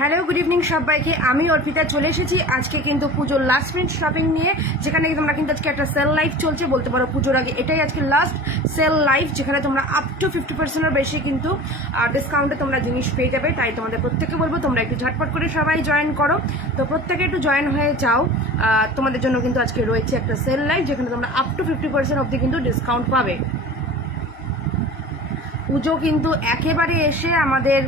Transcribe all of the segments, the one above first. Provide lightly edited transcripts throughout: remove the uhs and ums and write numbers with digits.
Hello good evening সবাইকে, আমি অর্পিতা চলে এসেছি আজকে কিন্তু পুজোর লাস্ট মিনিট শপিং নিয়ে, যেখানে তোমরা কিন্তু আজকে একটা সেল লাইভ চলছে বলতে পারো। পুজোর আগে এটাই আজকে লাস্ট সেল লাইভ, যেখানে তোমরা আপ টু 50%-এর বেশি কিন্তু ডিসকাউন্টে তোমরা জিনিস পেয়ে যাবে। তাই তোমাদের প্রত্যেকে বলবো তোমরা একটু ঝটপট করে সবাই জয়েন করো। তো প্রত্যেকে একটু জয়েন হয়ে যাও, তোমাদের জন্য কিন্তু আজকে রয়েছে একটা সেল লাইভ, যেখানে তোমরা আপ টু 50% অবধি কিন্তু ডিসকাউন্ট পাবে। পুজো কিন্তু একেবারে এসে আমাদের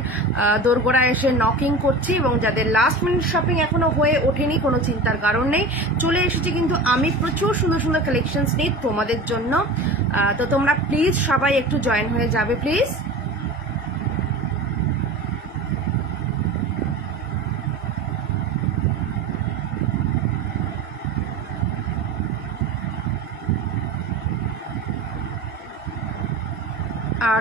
দোরগোড়া এসে নকিং করছি, এবং যাদের লাস্ট মিনিট শপিং এখনো হয়ে ওঠেনি কোনো চিন্তার কারণ নেই, চলে এসেছি কিন্তু আমি প্রচুর সুন্দর সুন্দর কালেকশনস নিয়ে তোমাদের জন্য। তো তোমরা প্লিজ সবাই একটু জয়েন হয়ে যাবে প্লিজ।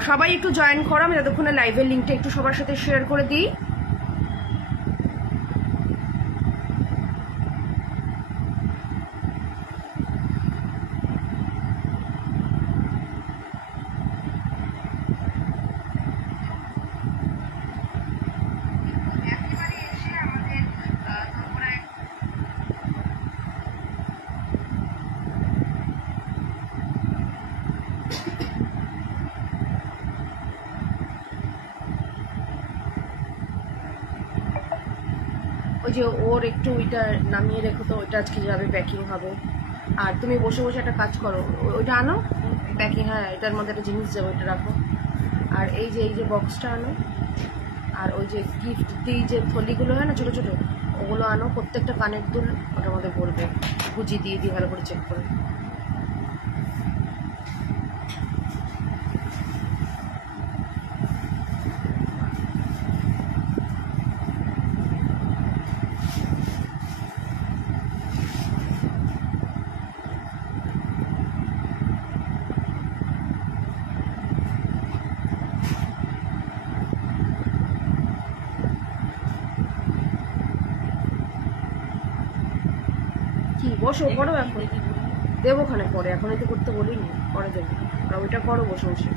সবাই একটু জয়েন করো, আমি ততক্ষণে লাইভের লিঙ্কটা একটু সবার সাথে শেয়ার করে দিই। ওই যে ওর একটু ওইটা নামিয়ে রেখো, তো ওইটা আজকে যাবে প্যাকিং হবে। আর তুমি বসে বসে একটা কাজ করো, ওইটা আনো প্যাকিং, হ্যাঁ এটার মধ্যে একটা জিনিস যাবে, ওইটা রাখো। আর এই যে বক্সটা আনো, আর ওই যে গিফট দিয়ে যে থলিগুলো হয় না ছোটো ছোটো, ওগুলো আনো। প্রত্যেকটা কানের দুল ওটার মধ্যে পড়বে, গুজি দিয়ে ভালো করে চেক করে। কি বসো করো, এখন দেবো ওখানে পরে, এখন তো করতে বলিনি, পরে দেবো। আর ওইটা করো বসে বসে।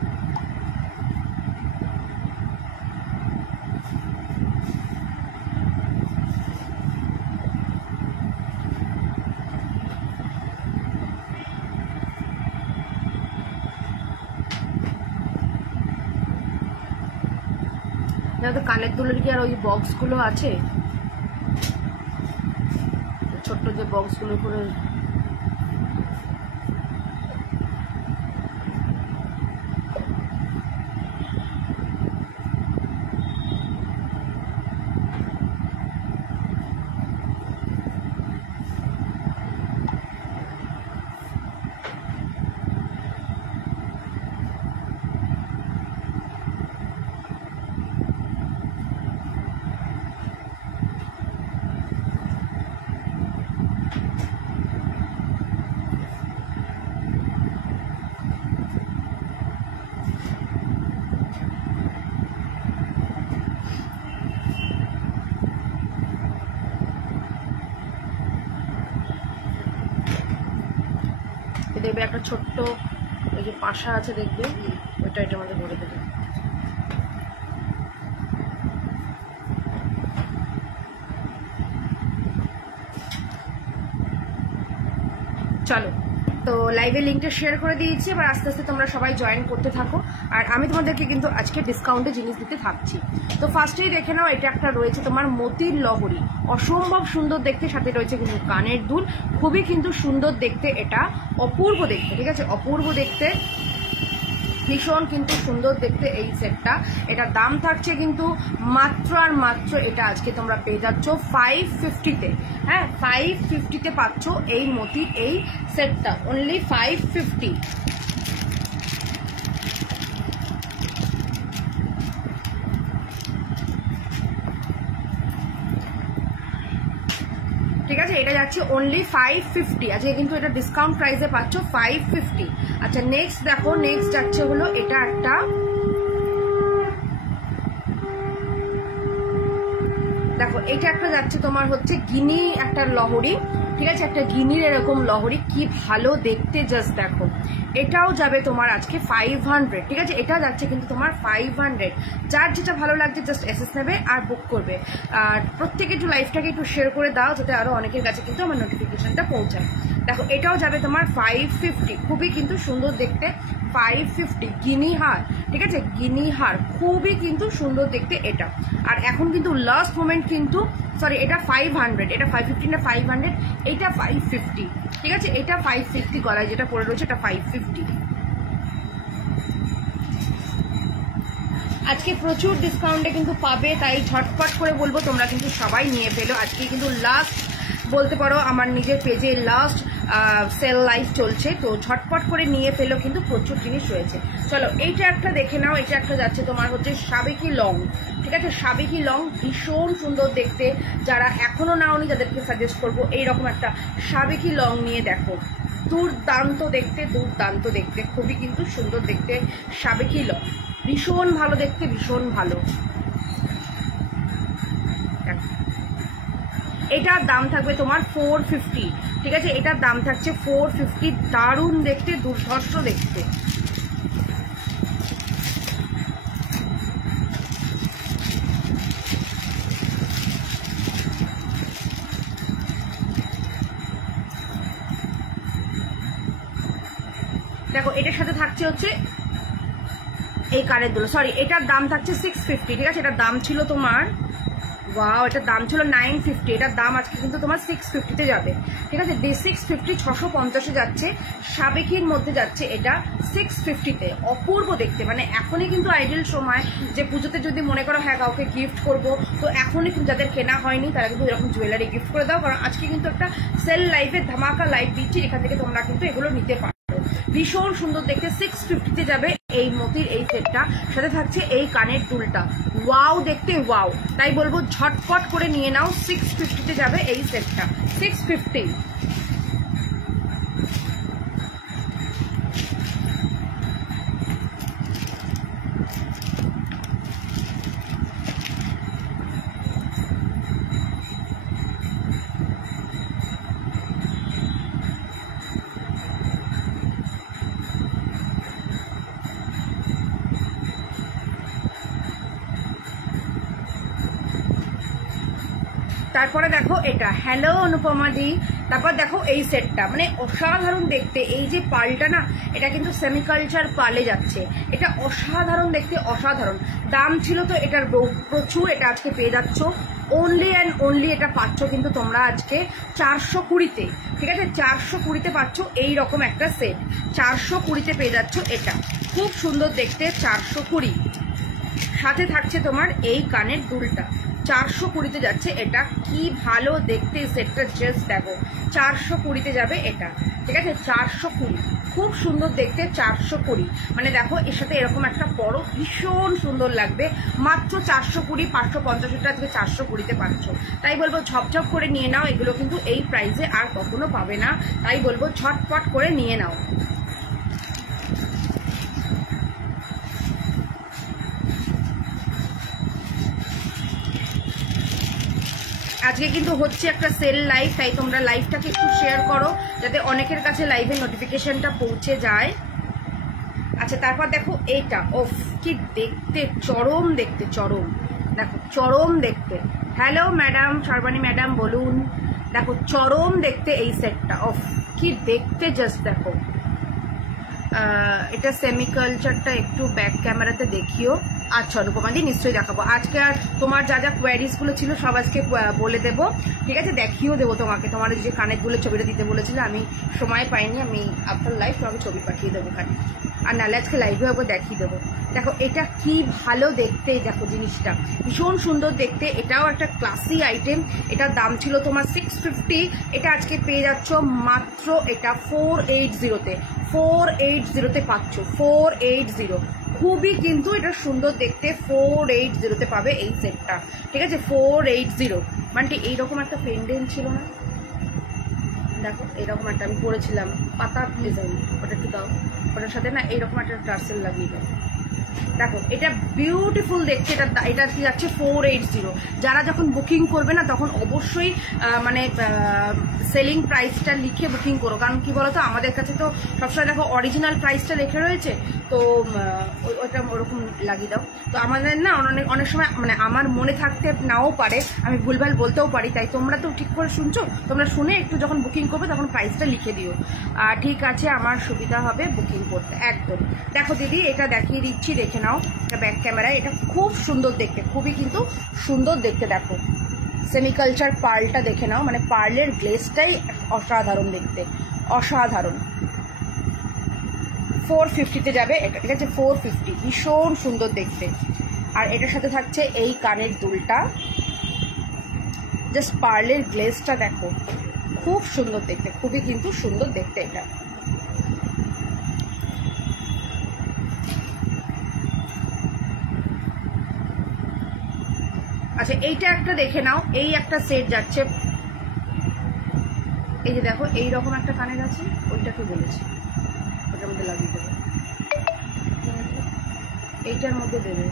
না তো কানের দুলের কি আর ওই বক্সগুলো আছে, ছোট্ট যে বক্সগুলো করে। দেখবে একটা ছোট্ট ওই যে পাশা আছে দেখবে, ওইটা এটার মধ্যে ভরে দেবে। চলো, তো লাইভের লিঙ্কটা শেয়ার করে দিয়েছি, এবার আস্তে আস্তে তোমরা সবাই জয়েন করতে থাকো। আর আমি তোমাদেরকে কিন্তু আজকে ডিসকাউন্টে জিনিস দিতে থাকছি। তো ফার্স্টেই দেখে নাও, এটা একটা রয়েছে তোমার মতির লহরী, অসম্ভব সুন্দর দেখতে, সাথে রয়েছে কিন্তু কানের দুল, খুবই কিন্তু সুন্দর দেখতে, এটা অপূর্ব দেখতে, ঠিক আছে, অপূর্ব দেখতে, ভীষণ কিন্তু সুন্দর দেখতে এই সেটটা। এটার দাম থাকছে কিন্তু মাত্র আর মাত্র, এটা আজকে তোমরা পেয়ে যাচ্ছ 550-তে। হ্যাঁ 550-তে পাচ্ছ এই মতির এই সেটটা, অনলি 550। ঠিক আছে, এটা যাচ্ছে অনলি 550, আজকে কিন্তু এটা ডিসকাউন্ট প্রাইসে পাচ্ছ 550। আচ্ছা নেক্সট দেখো, নেক্সট যাচ্ছে হলো এটা একটা, দেখো এটা একটা যাচ্ছে তোমার হচ্ছে গিনি একটা লহরী, ঠিক আছে, একটা গিনির এরকম লহরি, কি ভালো দেখতে, জাস্ট দেখো। এটাও যাবে তোমার আজকে 500, ঠিক আছে, এটা যাচ্ছে কিন্তু তোমার 500। যার যেটা ভালো লাগছে জাস্ট এসএস নেবে আর বুক করবে। আর প্রত্যেকে একটু লাইভটাকে একটু শেয়ার করে দাও, যাতে আরো অনেকের কাছে কিন্তু আমার নোটিফিকেশনটা পৌঁছায়। দেখো এটাও যাবে তোমার 550, খুবই কিন্তু সুন্দর দেখতে, 550 গিনি হার, ঠিক আছে, গিনি হার খুবই কিন্তু সুন্দর দেখতে এটা। আর এখন কিন্তু লাস্ট মোমেন্ট কিন্তু, সরি এটা 500, এটা 550 না 500, এটা 550, ঠিক আছে, এটা 550 গলায় যেটা পরে রয়েছে এটা 550। আজকে প্রচুর ডিসকাউন্টে কিন্তু পাবে, তাই ঝটপট করে বলবো তোমরা কিন্তু সবাই নিয়ে ফেলো। আজকে কিন্তু লাস্ট বলতে পারো আমার নিজের পেজে লাস্ট সেল লাইভ চলছে, তো ঝটপট করে নিয়ে ফেলো, কিন্তু প্রচুর জিনিস রয়েছে। চলো এইটা একটা দেখে নাও, এটা একটা যাচ্ছে তোমার হচ্ছে সাবেকি লং, ঠিক আছে, সাবেকি লং ভীষণ সুন্দর দেখতে। যারা এখনো নাওনি তাদেরকে সাজেস্ট করবো এইরকম একটা সাবেকি লং নিয়ে দেখো, দুর্দান্ত দেখতে, দুর্দান্ত দেখতে, খুবই কিন্তু সুন্দর দেখতে সাবেকি লং, ভীষণ ভালো দেখতে, ভীষণ ভালো। এটার দাম থাকবে তোমার 450, ঠিক আছে, এটার দাম থাকছে 450, দারুণ দেখতে, দুর্ধর্ষ দেখতে। দেখো এটার সাথে থাকছে হচ্ছে এই কানের দুল, সরি এটার দাম থাকছে 650, ঠিক আছে, এটার দাম ছিল তোমার, ওয়াও, এটার দাম ছিল 950, এটার দাম আজকে কিন্তু তোমার 650-তে যাবে, ঠিক আছে, 650 650-এ যাচ্ছে, সাবেকির মধ্যে যাচ্ছে এটা 650-তে। অপূর্ব দেখতে, মানে এখনই কিন্তু আইডিয়াল সময় যে পুজোতে যদি মনে করো হ্যাঁ কাউকে গিফট করবো, তো এখনই কিন্তু যাদের কেনা হয়নি তারা কিন্তু এরকম জুয়েলারি গিফট করে দাও, কারণ আজকে কিন্তু একটা সেল লাইভে ধামাকা লাইভ দিচ্ছি, এখান থেকে তোমরা কিন্তু এগুলো নিতে পারো। ভীষণ সুন্দর দেখতে, 650-তে যাবে এই মতির এই সেটটা, সাথে থাকছে এই কানের দুলটা, ওয়াও দেখতে, ওয়াও, তাই বলবো ঝটপট করে নিয়ে নাও, 650-তে যাবে এই সেটটা, 650। তারপরে দেখো এটা, হ্যালো অনুপমা দি, তারপর দেখো এই সেটটা, মানে অসাধারণ দেখতে, এই যে পালটা না, এটা কিন্তু সেমিকালচার পালে যাচ্ছে, এটা অসাধারণ দেখতে, অসাধারণ। দাম ছিল তো এটার প্রচুর, এটা আজকে পেয়ে যাচ্ছ অনলি অ্যান্ড অনলি, এটা পাচ্ছ কিন্তু তোমরা আজকে 420-তে, ঠিক আছে, 420-তে পাচ্ছ এইরকম একটা সেট, 420-তে পেয়ে যাচ্ছ এটা, খুব সুন্দর দেখতে, 420। সাথে থাকছে তোমার এই কানের দুলটা, 420-তে যাচ্ছে এটা, কি ভালো দেখতে সেটটা, জাস্ট দেখো, 420-তে যাবে এটা, ঠিক আছে, 420, খুব সুন্দর দেখতে, 420, মানে দেখো এর সাথে এরকম একটা বড়, ভীষণ সুন্দর লাগবে, মাত্র 420, 550-টা আজকে 420-তে পাচ্ছ, তাই বলবো ঝপঝপ করে নিয়ে নাও, এগুলো কিন্তু এই প্রাইসে আর কখনো পাবে না, তাই বলবো ঝটপট করে নিয়ে নাও। আজকে কিন্তু হচ্ছে একটা সেল লাইভ, তাই তোমরা লাইভটাকে একটু শেয়ার করো যাতে অনেকের কাছে লাইভের নোটিফিকেশনটা পৌঁছে যায়। আচ্ছা তারপর দেখো এইটা, ওফ কি দেখতে, চরম দেখতে, চরম দেখো, চরম দেখতে। হ্যালো ম্যাডাম, সর্বাণী ম্যাডাম বলুন। দেখো চরম দেখতে এই সেটটা, ওফ কি দেখতে, জাস্ট দেখো। এটা সেমিকালচারটা একটু ব্যাক ক্যামেরাতে দেখিও। আচ্ছা অনুপমাদি নিশ্চয়ই দেখাবো, আজকে আর তোমার যা যা কোয়ারিজগুলো ছিল সব আজকে বলে দেবো, ঠিক আছে, দেখিয়েও দেবো তোমাকে, তোমার যে কানেরগুলো ছবিটা দিতে বলেছিলে আমি সময় পাইনি, আমি আফটার লাইভ তোমাকে ছবি পাঠিয়ে দেবো ওখানে, আর নাহলে আজকে লাইভে হবো দেখিয়ে দেবো। দেখো এটা কি ভালো দেখতে, দেখো জিনিসটা ভীষণ সুন্দর দেখতে, এটাও একটা ক্লাসি আইটেম, এটার দাম ছিল তোমার 650, এটা আজকে পেয়ে যাচ্ছ মাত্র এটা 480-তে, 480-তে পাচ্ছ, 480, খুবই কিন্তু এটা সুন্দর দেখতে, 480-তে পাবে এই সেটটা, ঠিক আছে, 480। মানে এইরকম একটা পেন্ডেন্ট ছিল না, দেখো এইরকম একটা আমি পরেছিলাম পাতা ডিজাইন, ওটা একটু দাও, ওটার সাথে না এইরকম একটা টার্সেল লাগিয়ে দাও, দেখো এটা বিউটিফুল দেখতে, এটা যাচ্ছে 480। যারা যখন বুকিং করবে না তখন অবশ্যই মানে সেলিং প্রাইসটা লিখে বুকিং করো, কারণ কি বলতো আমাদের কাছে তো সবসময় দেখো অরিজিনাল প্রাইসটা লেখা রয়েছে, তো ওইটা ওরকম লাগিয়ে দাও। তো আমাদের না অনেক সময় মানে আমার মনে থাকতে নাও পারে, আমি ভুলভাল বলতেও পারি, তাই তোমরা তো ঠিক করে শুনছো, তোমরা শুনে একটু যখন বুকিং করবে তখন প্রাইসটা লিখে দিও। আর ঠিক আছে, আমার সুবিধা হবে বুকিং করতে একদম। দেখো দিদি এটা দেখিয়ে দিচ্ছি, দেখে নাও এটা ব্যাক ক্যামেরায়, এটা খুব সুন্দর দেখতে, খুবই কিন্তু সুন্দর দেখতে। দেখো সেমিকালচার পার্লটা দেখে নাও, মানে পার্লের গ্লেসটাই অসাধারণ দেখতে, অসাধারণ। 450-তে যাবে এটা, ঠিক আছে 450, ভীষণ সুন্দর দেখতে। আর এটার সাথে থাকছে এই কানের দুলটা, জাস্ট পার্লের গ্লেসটা দেখো, খুব সুন্দর দেখতে, খুবই কিন্তু সুন্দর দেখতে এটা। আচ্ছা এইটা একটা দেখে নাও, এই একটা সেট যাচ্ছে, এই যে দেখো এইরকম একটা কানের আছে, ওইটাকে বলেছি ওটার মধ্যে লাগিয়ে দেবে, এইটার মধ্যে দেবে।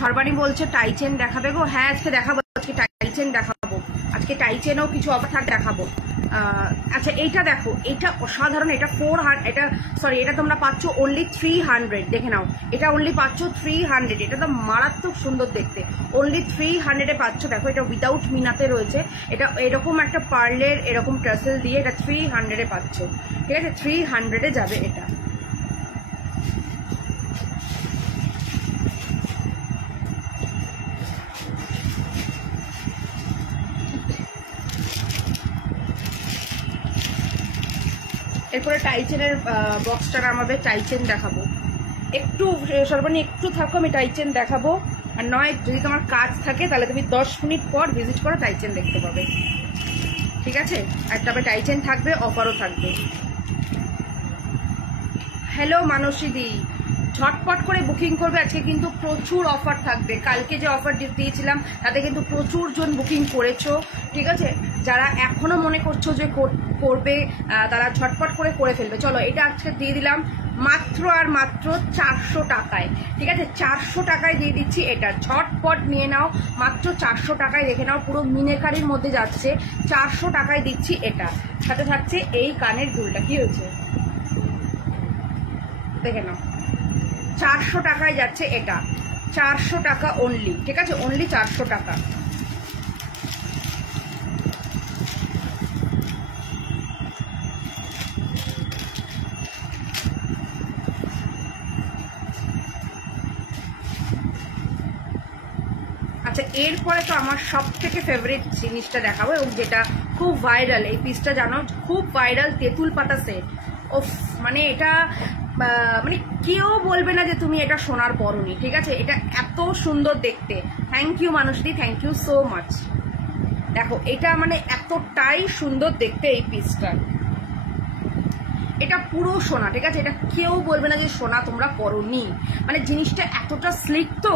সর্বাণী বলছে টাই চেন দেখাবে গো, হ্যাঁ আজকে দেখাবো, আজকে টাই চেন দেখাবো, আজকে টাই চেনও কিছু অফার থাক দেখাবো। আচ্ছা এইটা দেখো, এটা অসাধারণ, এটা 400, এটা সরি এটা তোমরা পাচ্ছ অনলি 300, দেখে নাও এটা অনলি পাচ্ছ 300, এটা তো মারাত্মক সুন্দর দেখতে, অনলি 300-এ পাচ্ছ। দেখো এটা উইদাউট মিনাতে রয়েছে, এটা এরকম একটা পার্লের এরকম ট্রাসেল দিয়ে এটা 300-এ পাচ্ছ, ঠিক আছে 300-এ যাবে এটা। এরপরে টাইচেনের বক্সটা আমাদের টাইচেন দেখাবো, একটু সর্বাণী একটু থাকো, আমি টাইচেন দেখাবো। আর নয় যদি তোমার কাজ থাকে তাহলে তুমি 10 মিনিট পর ভিজিট করো, টাইচেন দেখতে পাবে, ঠিক আছে। আর তবে টাইচেন থাকবে, অফারও থাকবে। হ্যালো মানসীদি, ঝটপট করে বুকিং করবে, আজকে কিন্তু প্রচুর অফার থাকবে। কালকে যে অফার দিয়েছিলাম তাতে কিন্তু প্রচুর জন বুকিং করেছো, ঠিক আছে। যারা এখনো মনে করছো যে করবে তারা ঝটপট করে ফেলবে। চলো এটা আজকে দিয়ে দিলাম মাত্র আর মাত্র 400 টাকায়, ঠিক আছে 400 টাকায় দিয়ে দিচ্ছি এটা, ঝটপট নিয়ে নাও, মাত্র 400 টাকায়। দেখে নাও পুরো মিনেকারির মধ্যে যাচ্ছে, 400 টাকায় দিচ্ছি এটা। সাথে থাকছে এই কানের দুলটা, কি হয়েছে দেখে নাও, 400 টাকায় যাচ্ছে এটা, 400 টাকা অনলি, ঠিক আছে অনলি 400 টাকা। আচ্ছা এরপরে তো আমার সব থেকে ফেভারিট জিনিসটা দেখাবো, এবং যেটা খুব ভাইরাল, এই পিসটা জানো খুব ভাইরাল, তেঁতুল পাতা সেট। ওফ মানে এটা মানে কেউ বলবে না যে তুমি এটা সোনার পরনি, ঠিক আছে। এটা এত সুন্দর দেখতে, থ্যাংক ইউ মানুষদি, থ্যাংক ইউ সো মাচ। দেখো এটা মানে এতটাই সুন্দর দেখতে এই পিসটা, এটা পুরো সোনা, ঠিক আছে। এটা কেউ বলবে না যে সোনা তোমরা পরনি, মানে জিনিসটা এতটা স্লিক, তো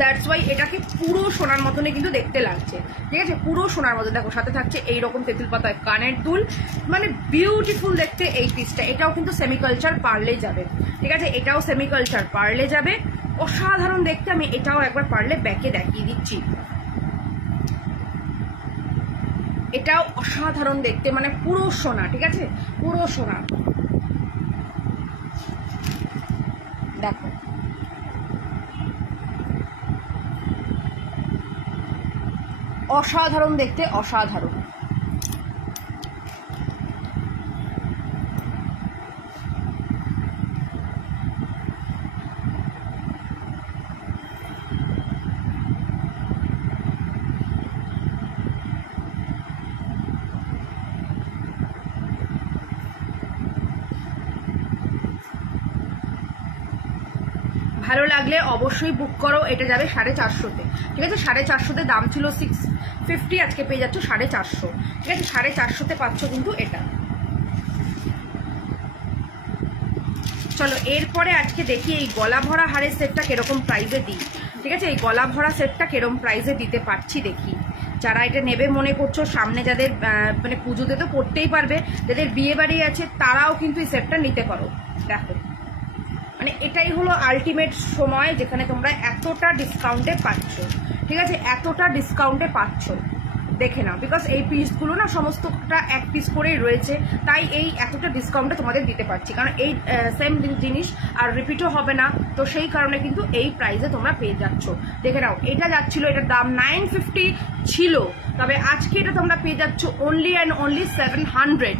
দ্যাটস ওয়াই এটাকে পুরো সোনার মতনই কিন্তু দেখতে লাগছে, ঠিক আছে পুরো সোনার মতো। দেখো সাথে থাকছে এইরকম তেঁতুল পাতায় কানের দুল, মানে বিউটিফুল দেখতে এই পিসটা। এটাও কিন্তু সেমিকালচার পার্লে যাবে, ঠিক আছে এটাও সেমিকালচার পার্লে যাবে, অসাধারণ দেখতে। আমি এটাও একবার পারলে ব্যাকে দেখিয়ে দিচ্ছি, এটাও অসাধারণ দেখতে, মানে পুরো সোনা, ঠিক আছে পুরো সোনা। দেখো অসাধারণ দেখতে, অসাধারণ। ভালো লাগলে অবশ্যই বুক করো, এটা যাবে 450-তে, ঠিক আছে 450-তে, দাম ছিল 650, আজকে পেয়ে যাচ্ছ 450, ঠিক আছে 450-তে পাচ্ছ কিন্তু এটা। চলো এরপরে আজকে দেখি এই গলা ভরা হারের সেটটা কিরকম প্রাইসে দিই। ঠিক আছে, এই গলা ভরা সেটটা কিরকম প্রাইসে দিতে পারছি দেখি। যারা এটা নেবে মনে করছো, সামনে যাদের মানে পুজোতে তো পড়তেই পারবে, যাদের বিয়ে বাড়ি আছে তারাও কিন্তু এই সেটটা নিতে পারো। দেখো মানে এটাই হলো আলটিমেট সময় যেখানে তোমরা এতটা ডিসকাউন্টে পাচ্ছ। ঠিক আছে, এতটা ডিসকাউন্টে পাচ্ছ, দেখে নাও। বিকজ এই পিসগুলো না সমস্তটা এক পিস করেই রয়েছে, তাই এই এতটা ডিসকাউন্টে তোমাদের দিতে পারছি, কারণ এই সেম জিনিস আর রিপিটও হবে না, তো সেই কারণে কিন্তু এই প্রাইসে তোমরা পেয়ে যাচ্ছ। দেখে নাও, এটা যাচ্ছিল, এটার দাম 950 ছিল, তবে আজকে এটা তোমরা পেয়ে যাচ্ছ অনলি অ্যান্ড অনলি 700।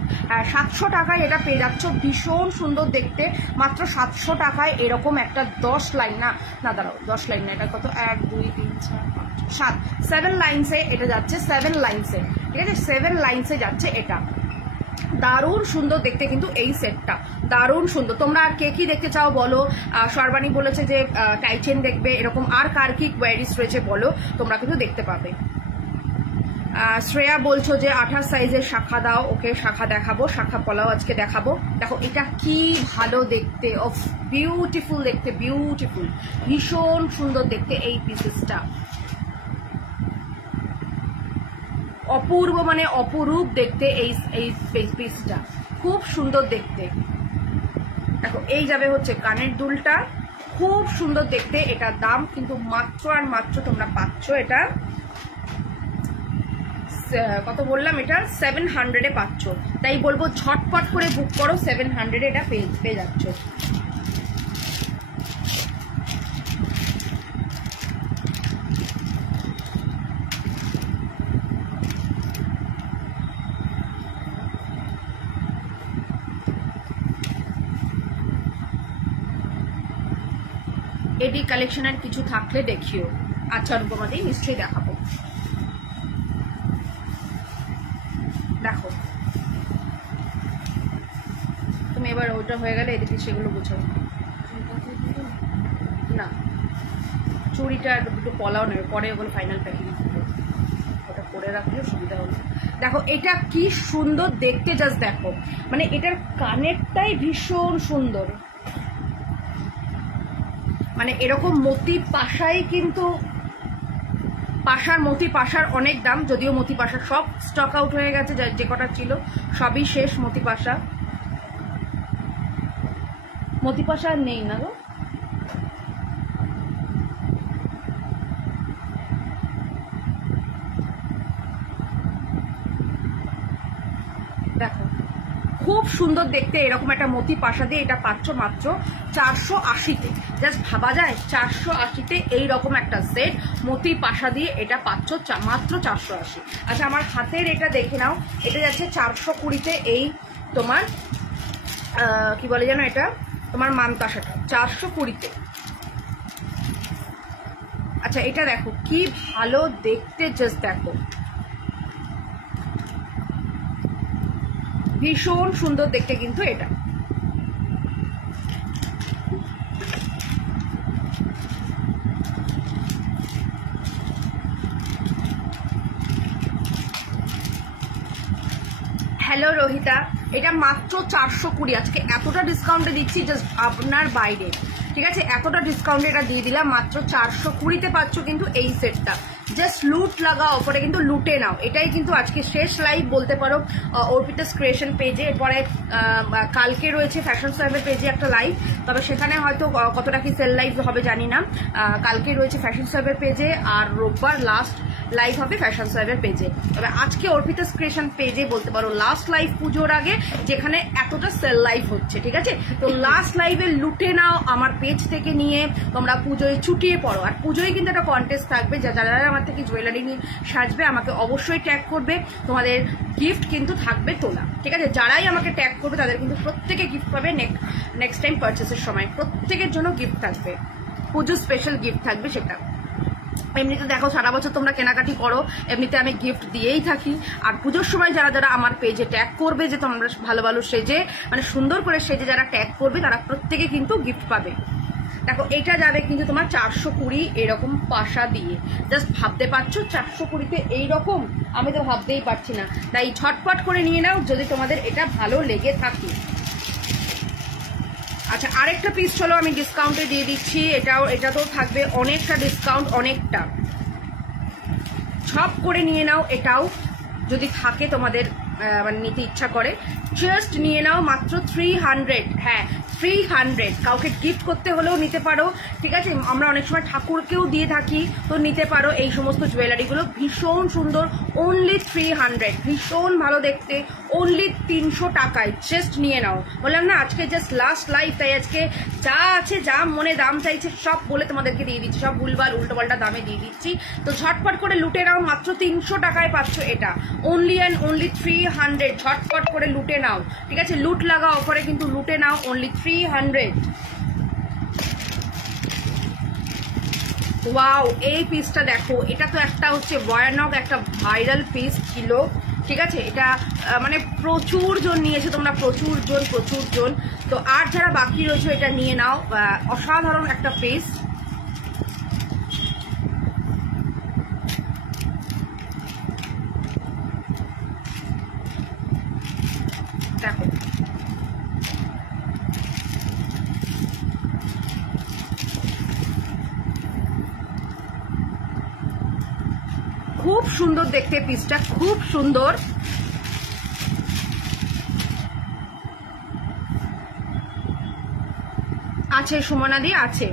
700 টাকায় এটা পেয়ে যাচ্ছ, ভীষণ সুন্দর দেখতে, মাত্র 700 টাকায় এরকম একটা 10 লাইন না দাঁড়াও 10 লাইন না, এটা কত 1 2 3 4 5 7 7 লাইনসে এটা যাচ্ছে, 7 লাইনসে। ঠিক আছে, 7 লাইনসে যাচ্ছে এটা। দারুণ সুন্দর দেখতে কিন্তু এই সেটটা, দারুণ সুন্দর। তোমরা আর কে কি দেখতে চাও বলো। সর্বাণী বলেছে যে টাইটেন দেখবে, এরকম আর কার কি কোয়ারিজ রয়েছে বলো, তোমরা কিন্তু দেখতে পাবে। শ্রেয়া বলছো যে 28 সাইজের শাখা দাও, ওকে শাখা দেখাবো, শাখা পলাও আজকে দেখাবো। দেখো এটা কি ভালো দেখতে, অফ বিউটিফুল দেখতে, বিউটিফুল, ভীষণ সুন্দর দেখতে এই পিসেসটা, অপূর্ব মানে অপরূপ দেখতে এই পিসটা, খুব সুন্দর দেখতে। দেখো এই যাবে হচ্ছে কানের দুলটা, খুব সুন্দর দেখতে। এটার দাম কিন্তু মাত্র আর মাত্র তোমরা পাচ্ছ এটা কত বললাম, এটা 700-এ পাচ্ছ। তাই বলবো ঝটপট করে বুক করো, 700-এ এটা পেয়ে যাচ্ছ। এডি কালেকশনের কিছু থাকলে দেখিও। আচ্ছা অনুপমাদি নিশ্চয়ই দেখাবো। দেখো তুমি এবার ওটা হয়ে গেলে এদিকে সেগুলো গোছাও না, চুড়িটা দুটো পলাও নেবে, পরে ওগুলো ফাইনাল প্যাকিং ওটা করে রাখলে সুবিধা হলো। দেখো এটা কি সুন্দর দেখতে, জাস্ট দেখো, মানে এটার কানেরটাই ভীষণ সুন্দর। মানে এরকম মতি পাশাই কিন্তু মতি পাশার অনেক দাম, যদিও মতি পাশা সব স্টক আউট হয়ে গেছে, যে কটা ছিল সবই শেষ। মতি পাশা আর নেই না গো। দেখো খুব সুন্দর দেখতে, এরকম একটা মতি পাশা দিয়ে এটা পাচ্ছ মাত্র 480-তে। জাস্ট ভাবা যায় 480-তে এইরকম একটা সেট মতি পাশা দিয়ে এটা পাচ্ছ মাত্র 480। আচ্ছা আমার হাতের এটা দেখে নাও, এটা যাচ্ছে 420-তে। এই তোমার কি বলে জানো, এটা তোমার মানতাসাটা 420-তে। আচ্ছা এটা দেখো কি ভালো দেখতে, জাস্ট দেখো ভীষণ সুন্দর দেখতে কিন্তু এটা। হ্যালো রোহিতা, এটা মাত্র 420। আজকে এতটা ডিসকাউন্টে দিচ্ছি জাস্ট আপনার বাইরে। ঠিক আছে, এতটা ডিসকাউন্টে এটা দিয়ে দিলাম, মাত্র 420-তে পাচ্ছ কিন্তু এই সেটটা। জাস্ট লুট লাগা অফারে কিন্তু লুটে নাও। এটাই কিন্তু আজকে শেষ লাইভ বলতে পারো অর্পিতাস ক্রিয়েশন পেজে। এরপরে কালকে রয়েছে ফ্যাশন সোয়াবের পেজে একটা লাইভ, তবে সেখানে হয়তো কতটা কি সেল লাইভ হবে জানি না। কালকে রয়েছে ফ্যাশন সোয়াবের পেজে, আর রোববার লাস্ট লাইভ হবে ফ্যাশন সোয়াবের পেজে। তবে আজকে অর্পিতাস ক্রিয়েশন পেজে বলতে পারো লাস্ট লাইভ পুজোর আগে, যেখানে এতটা সেল লাইভ হচ্ছে। ঠিক আছে, তো লাস্ট লাইভে লুটে নাও আমার পেজ থেকে নিয়ে, তোমরা পুজোয় ছুটিয়ে পড়ো। আর পুজোয় কিন্তু একটা কন্টেস্ট থাকবে, যারা আমার থেকে জুয়েলারি নিয়ে সাজবে আমাকে অবশ্যই ট্যাগ করবে, তোমাদের গিফট কিন্তু থাকবে তোলা। ঠিক আছে, যারাই আমাকে ট্যাগ করবে তাদের কিন্তু প্রত্যেকে গিফট পাবে। নেক্সট টাইম পারচেসের সময় প্রত্যেকের জন্য গিফট থাকবে, পুজো স্পেশাল গিফট থাকবে সেটা। এমনিতে দেখো সারা বছর তোমরা কেনাকাটি করো, এমনিতে আমি গিফট দিয়েই থাকি। আর পুজোর সময় যারা আমার পেজে ট্যাগ করবে, যে তোমরা ভালো ভালো সেজে মানে সুন্দর করে সেজে যারা ট্যাগ করবে তারা প্রত্যেকে কিন্তু গিফট পাবে। দেখো এটা যাবে কিন্তু তোমার 420 এরকম পাশা দিয়ে। জাস্ট ভাবতে পারছো 420-তে এইরকম, আমি তো ভাবতেই পারছি না। তাই ঝটপট করে নিয়ে নাও যদি তোমাদের এটা ভালো লেগে থাকে। আচ্ছা, আরেকটা পিস চলো আমি ডিসকাউন্টে দিয়ে দিচ্ছি। এটাতেও থাকবে অনেকটা ডিসকাউন্ট, অনেকটা। ছপ করে নিয়ে নাও, এটাও যদি থাকে তোমাদের মানে নিতে ইচ্ছা করে জাস্ট নিয়ে নাও মাত্র 300। হ্যাঁ 300, কাউকে গিফট করতে হলেও নিতে পারো, ঠিক আছে। আমরা অনেক সময় ঠাকুরকেও দিয়ে থাকি, তো নিতে পারো এই সমস্ত জুয়েলারিগুলো। ভীষণ সুন্দর, অনলি 300, ভীষণ ভালো দেখতে, অনলি 300 টাকায় জাস্ট নিয়ে নাও। বললাম না আজকে জাস্ট লাস্ট লাইফ, তাই আজকে যা আছে যা মনে দাম চাইছে সব বলে তোমাদেরকে দিয়ে দিচ্ছি, সব ভুলভাল উল্টোপাল্টা দামে দিয়ে দিচ্ছি। তো ঝটপট করে লুটে নাও, মাত্র 300 টাকায় পাচ্ছ এটা, অনলি অ্যান্ড অনলি 300। ঝটপট করে লুটে নাও, ঠিক আছে। লুট লাগা অফারে কিন্তু লুটে নাও, অনলি 300। ওয়াও, এই পিসটা দেখো, এটা তো একটা হচ্ছে ভয়ানক একটা ভাইরাল পিস ছিল, ঠিক আছে। এটা মানে প্রচুর জন নিয়েছে তোমরা, প্রচুর জন। তো আর যারা বাকি রয়েছে এটা নিয়ে নাও, অসাধারণ একটা পিস। দেখো খুব সুন্দর দেখতে পিসটা, খুব সুন্দর। আছে সুমনাদি, আছে।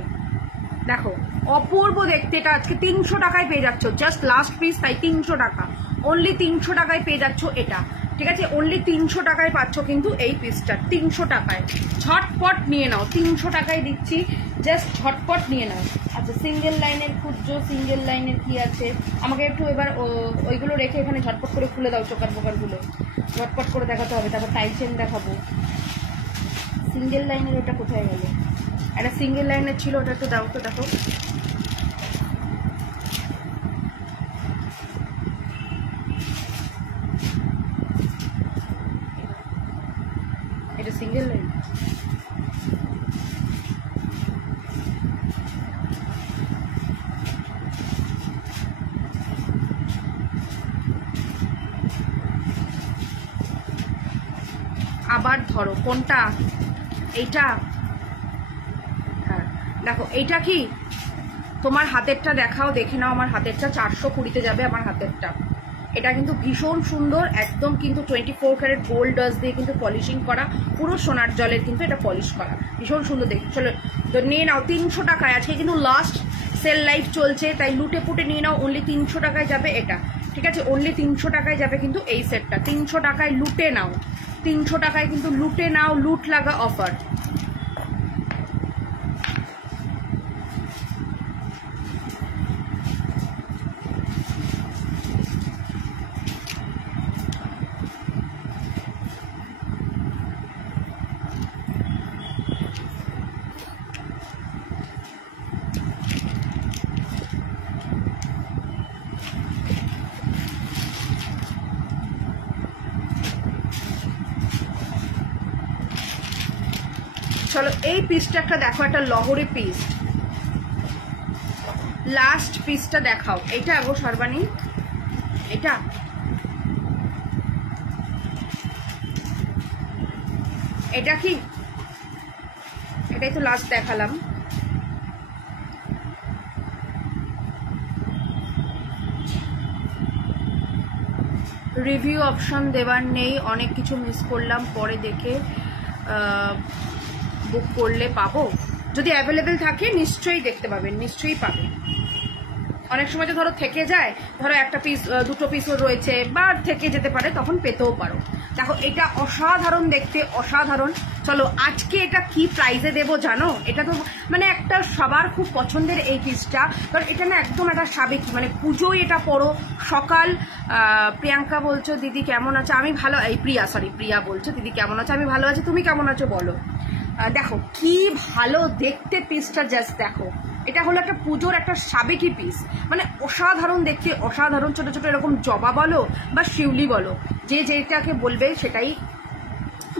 দেখো অপূর্ব দেখতে, এটা আজকে 300 টাকায় পেয়ে যাচ্ছ, জাস্ট লাস্ট পিস, তাই 300 টাকা, অনলি 300 টাকায় পেয়ে যাচ্ছ এটা, ঠিক আছে। অনলি 300 টাকায় পাচ্ছ কিন্তু এই পিসটা, 300 টাকায়। ঝটপট নিয়ে নাও, 300 টাকায় দিচ্ছি, জাস্ট ঝটপট নিয়ে নাও। আচ্ছা, সিঙ্গেল লাইনের খুঁজছো, সিঙ্গেল লাইনের কি আছে আমাকে একটু এবার ওইগুলো রেখে এখানে ঝটপট করে খুলে দাও, চোকার বোকারগুলো ঝটপট করে দেখাতে হবে, তারপর টাই চেন দেখাবো। সিঙ্গেল লাইনের ওটা কোথায় গেল? একটা সিঙ্গেল লাইনের ছিল, ওটা একটু দাও তো, দেখো। এটা সিঙ্গেল লাইন, আবার ধরো কোনটা, এইটা। হ্যাঁ দেখো, এইটা কি তোমার হাতেরটা দেখাও, দেখে নাও আমার হাতেরটা, 420-তে যাবে আমার হাতেরটা। এটা কিন্তু ভীষণ সুন্দর, একদম কিন্তু 24 ক্যারেট গোল্ড ডাস্ট দিয়ে কিন্তু পলিশিং করা, পুরো সোনার জলের কিন্তু এটা পলিশ করা, ভীষণ সুন্দর দেখতে। চলো তো নিয়ে নাও 300 টাকায়, আজকে কিন্তু লাস্ট সেল লাইফ চলছে, তাই লুটে পুটে নিয়ে নাও, অনলি 300 টাকায় যাবে এটা, ঠিক আছে। অনলি 300 টাকায় যাবে কিন্তু এই সেটটা, 300 টাকায় লুটে নাও, 300 টাকায় কিন্তু লুটে নাও, লুট লাগা অফার। চলো এই পিসটা একটা দেখো, একটা লহরি পিস, লাস্ট পিসটা দেখাও। এটা গো সর্বাণী, এটা কি, এটাই তো লাস্ট দেখালাম। রিভিউ অপশন দেওয়ার নেই, অনেক কিছু মিস করলাম, পরে দেখে বুক করলে পাবো, যদি অ্যাভেলেবেল থাকে নিশ্চয়ই দেখতে পাবেন, নিশ্চয়ই পাবেন। অনেক সময় তো ধরো থেকে যায়, ধরো একটা পিস দুটো পিসও রয়েছে বা থেকে যেতে পারে, তখন পেতেও পারো। দেখো এটা অসাধারণ দেখতে, অসাধারণ। চলো আজকে এটা কি প্রাইসে দেবো জানো? এটা তো মানে একটা সবার খুব পছন্দের এই পিসটা, কারণ এটা না একদম একটা সাবেকি, মানে পুজোয় এটা পরো। সকাল প্রিয়াঙ্কা বলছো দিদি কেমন আছো, আমি ভালো, এই প্রিয়া বলছো দিদি কেমন আছো, আমি ভালো আছি, তুমি কেমন আছো বলো। দেখো কি ভালো দেখতে পিসটা, জাস্ট দেখো। এটা হলো একটা পুজোর একটা সাবেকি পিস, মানে অসাধারণ দেখতে, অসাধারণ। ছোট ছোট এরকম জবা বলো বা শিউলি বলো, যে যেটাকে বলবে সেটাই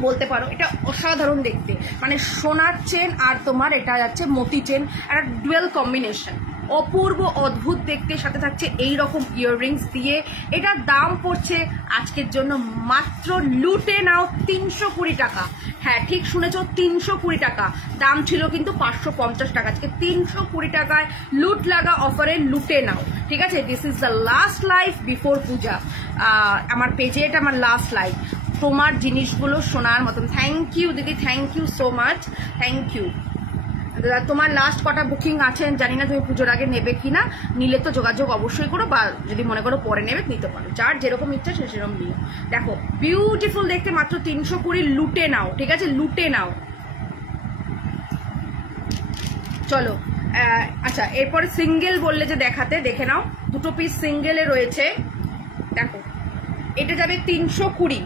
বলতে পারো। এটা অসাধারণ দেখতে, মানে সোনার চেন আর তোমার এটা যাচ্ছে মতি চেন, একটা ডুয়েল কম্বিনেশন, অপূর্ব অদ্ভুত দেখতে, সাথে থাকছে এই রকম ইয়াররিংস দিয়ে। এটার দাম পড়ছে আজকের জন্য মাত্র লুটে নাও 320 টাকা। হ্যাঁ ঠিক শুনেছ, 320 টাকা। দাম ছিল কিন্তু 550 টাকা, আজকে 320 টাকায় লুট লাগা অফারে লুটে নাও, ঠিক আছে। This is the last live before Puja. আমার পেজে এটা আমার লাস্ট লাইভ। তোমার জিনিসগুলো শোনার মতন। থ্যাংক ইউ দিদি, thank you so much, thank you. তোমার লাস্ট কটা বুকিং আছেন জানি না, তুমি পুজোর আগে নেবে কিনা, নিলে তো যোগাযোগ অবশ্যই করো, বা যদি মনে করো পরে নেবে নিতে পারো, যার যেরকম ইচ্ছা সে সেরকম নিও। দেখো বিউটিফুল দেখতে, মাত্র 320, লুটে নাও, ঠিক আছে, লুটে নাও। চলো আচ্ছা, এরপরে সিঙ্গেল বললে যে দেখাতে, দেখে নাও, দুটো পিস সিঙ্গেলে রয়েছে। দেখো এটা যাবে 320,